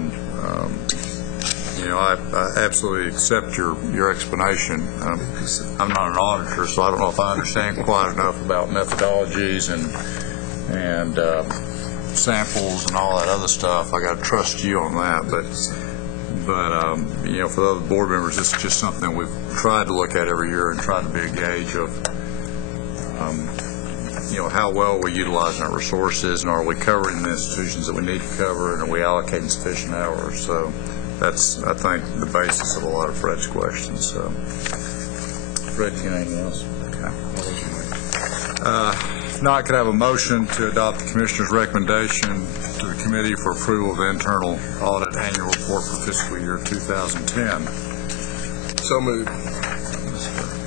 you know, I absolutely accept your explanation. I'm not an auditor, so I don't know if I understand quite enough about methodologies and samples and all that other stuff. I got to trust you on that, but you know, for the other board members, it's just something we've tried to look at every year and tried to be a gauge of, you know, how well we're utilizing our resources, and are we covering the institutions that we need to cover, and are we allocating sufficient hours? So that's, I think, the basis of a lot of Fred's questions. So, Fred, you got anything else? Okay. Now I could have a motion to adopt the Commissioner's recommendation to the Committee for approval of the Internal Audit Annual Report for fiscal year 2010. So moved.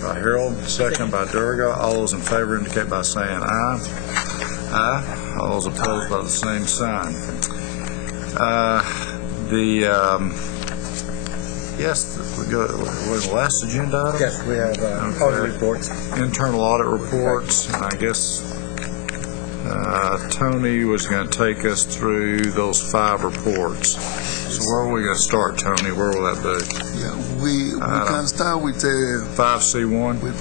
By Harold, second by Durga. All those in favor indicate by saying aye. Aye. All those opposed by the same sign. Yes, we go to the last agenda item? Yes, we have audit reports. Internal audit reports. And I guess Tony was going to take us through those 5 reports. So where are we going to start, Tony? Where will that be? Yeah, we can start with 5C1. With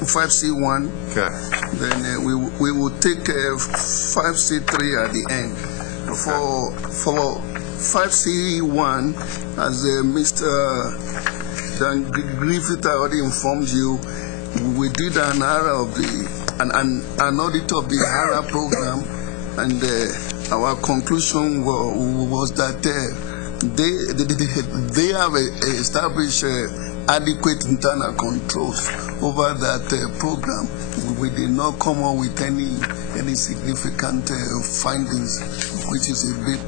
5C1. Okay. Then we will take 5C3 at the end. For 5C1, as Mr. Dan Griffith already informed you, we did an audit of the HARA program, and our conclusion was that they have established adequate internal controls over that program. We did not come up with any significant findings, which is a big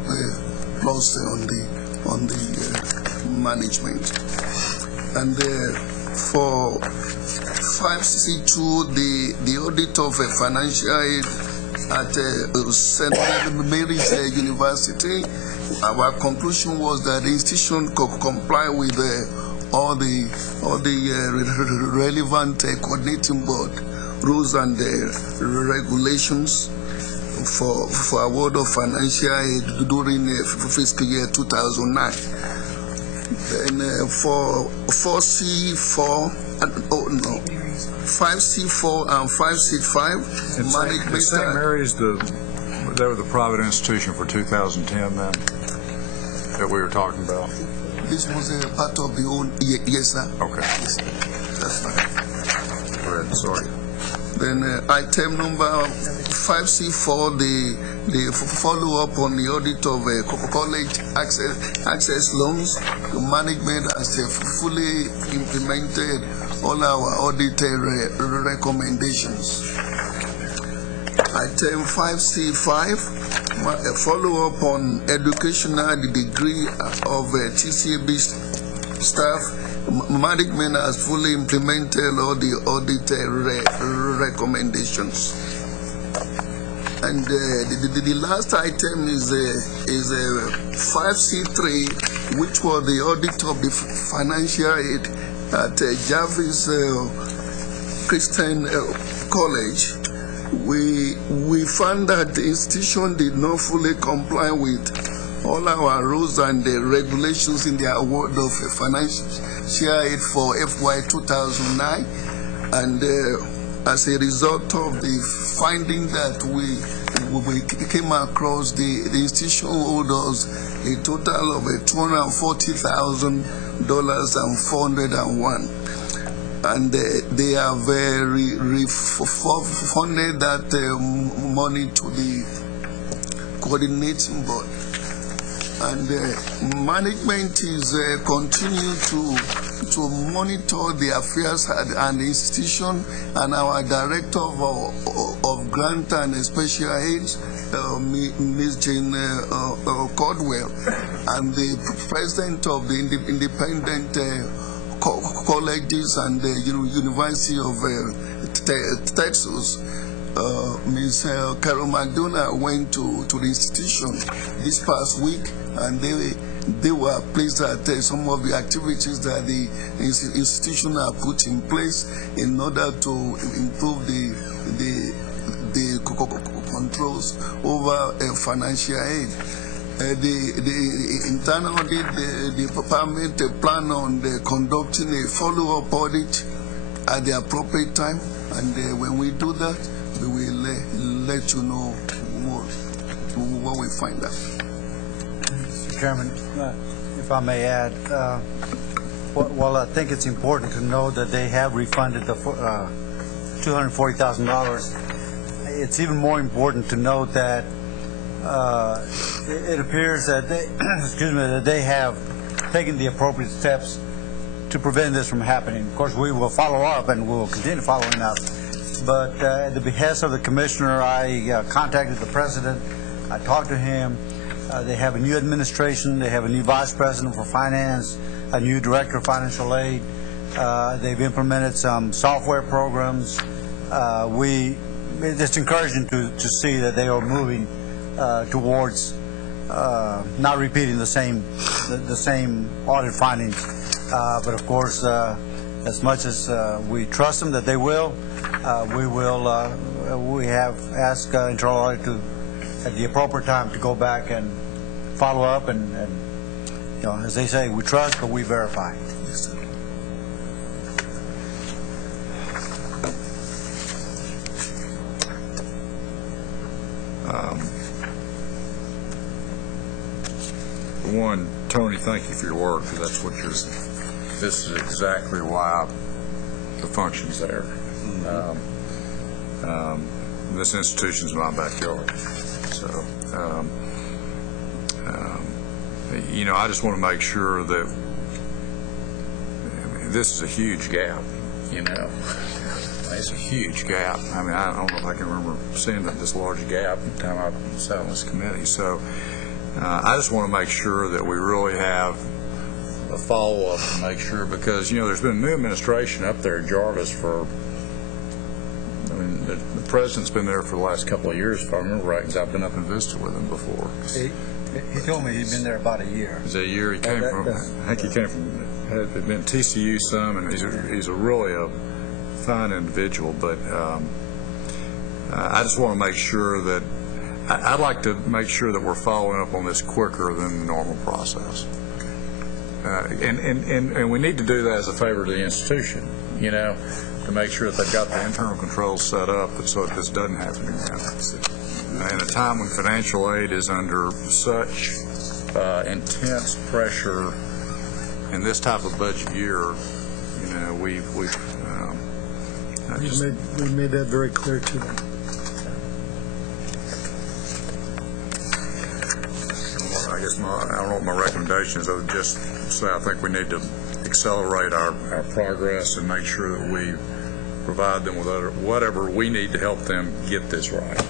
plus on the management. And for 5C2, the audit of financial aid at St. Mary's University, our conclusion was that the institution could comply with all the relevant coordinating board rules and regulations for award of financial aid during fiscal year 2009. Then for 5C4 and 5C5, management. St. Mary's, they were the private institution for 2010 then, that we were talking about? This was a part of the old, yes sir. Okay. Yes, sir. That's fine. Go ahead, sorry. Then item number 5C4, the follow-up on the audit of college access loans. The management has fully implemented all our audit recommendations. Item 5C5, follow-up on educational degree of TCAB staff. Management has fully implemented all the audit recommendations. And the last item is 5C3, which was the audit of the financial aid at Jarvis Christian College. We found that the institution did not fully comply with all our rules and the regulations in the award of financial aid for FY 2009, and as a result of the finding that we came across, the institution owed us a total of $240,401, and they have refunded that money to the coordinating board. And management is continue to monitor the affairs and the institution, and our director of grant and special aids, Ms. Jane Caldwell, and the president of the independent colleges and the University of Texas Ms. Carol McDonough went to the institution this past week, and they were pleased that some of the activities that the institution have put in place in order to improve the controls over financial aid. The internal audit, the department plan on conducting a follow-up audit at the appropriate time, and when we do that, we will let you know what we find out. Mr. Chairman, if I may add, well, I think it's important to know that they have refunded the $240,000. It's even more important to note that it appears that they, that they have taken the appropriate steps to prevent this from happening. Of course, we will follow up, and we will continue following up. But at the behest of the commissioner, I contacted the president. I talked to him. They have a new administration. They have a new vice president for finance, a new director of financial aid. They've implemented some software programs. It's encouraging to see that they are moving towards not repeating the same audit findings. But of course, as much as we trust them that they will, we have asked internal audit to, at the appropriate time, to go back and follow up, and you know, as they say, we trust, but we verify. Yes, sir. One, Tony, thank you for your work, because that's what you're. This is exactly why the function's there. This institution's my backyard, so you know, I just want to make sure that this is a huge gap. You know, it's a huge gap. I mean, I don't know if I can remember seeing this large gap in the time I sat on this committee. So I just want to make sure that we really have a follow-up to make sure, because, you know, there's been a new administration up there in Jarvis for, I mean, the president's been there for the last couple of years, if I remember right, because I've been up and visited with him before. He told me he'd been there about a year. It was a year. He came from, I think he came from, had been TCU some, and he's a really a fine individual, but I just want to make sure that, I'd like to make sure that we're following up on this quicker than the normal process. And we need to do that as a favor to the institution, you know, to make sure that they've got the internal controls set up so that this doesn't happen again. In a time when financial aid is under such intense pressure in this type of budget year, you know, we made that very clear to them. I guess I don't know what my recommendation is. I would just say I think we need to accelerate our progress and make sure that we provide them with whatever we need to help them get this right.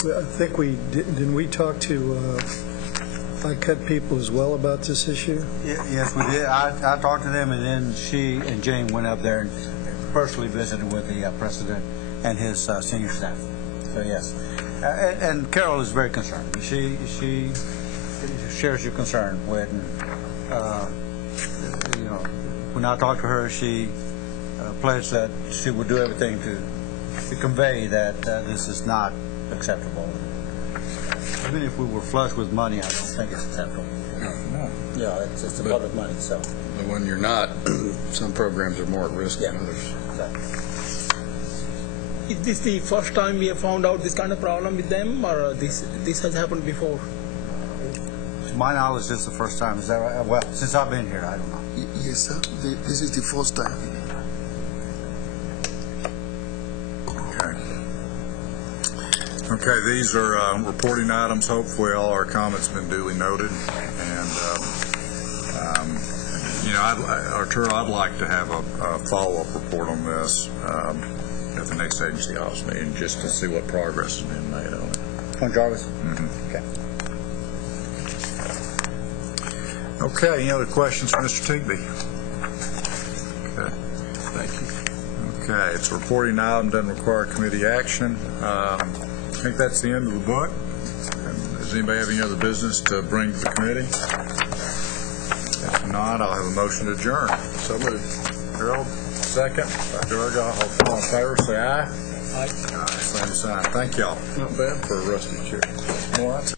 I think didn't we talk to I-Cut people as well about this issue? Yes, we did. I talked to them, and then she and Jane went up there and personally visited with the president and his senior staff. So yes. And Carol is very concerned. She shares your concern when, you know, when I talked to her, she pledged that she would do everything to convey that this is not acceptable. Even if we were flush with money, I don't think it's acceptable. No. Yeah, it's the public money, so. But when you're not, some programs are more at risk than others. Exactly. Is this the first time we have found out this kind of problem with them, or this has happened before? To my knowledge, this is the first time. Is that right? Well, since I've been here, I don't know. Yes, sir. This is the first time. Okay, these are reporting items. Hopefully all our comments have been duly noted. And, you know, Arturo, I'd like to have a follow-up report on this at the next agency office meeting, just to see what progress has been made on it. On Jarvis? Mm-hmm. Okay. Okay, any other questions for Mr. Teagbee? Okay, thank you. Okay, it's a reporting item, doesn't require committee action. I think that's the end of the book. Does anybody have any other business to bring to the committee? If not, I'll have a motion to adjourn. So moved. Harold, second. Dr. Durga, all in favor, say aye. Aye. Same sign. Thank y'all. Not bad for a rusty chair. Well, that's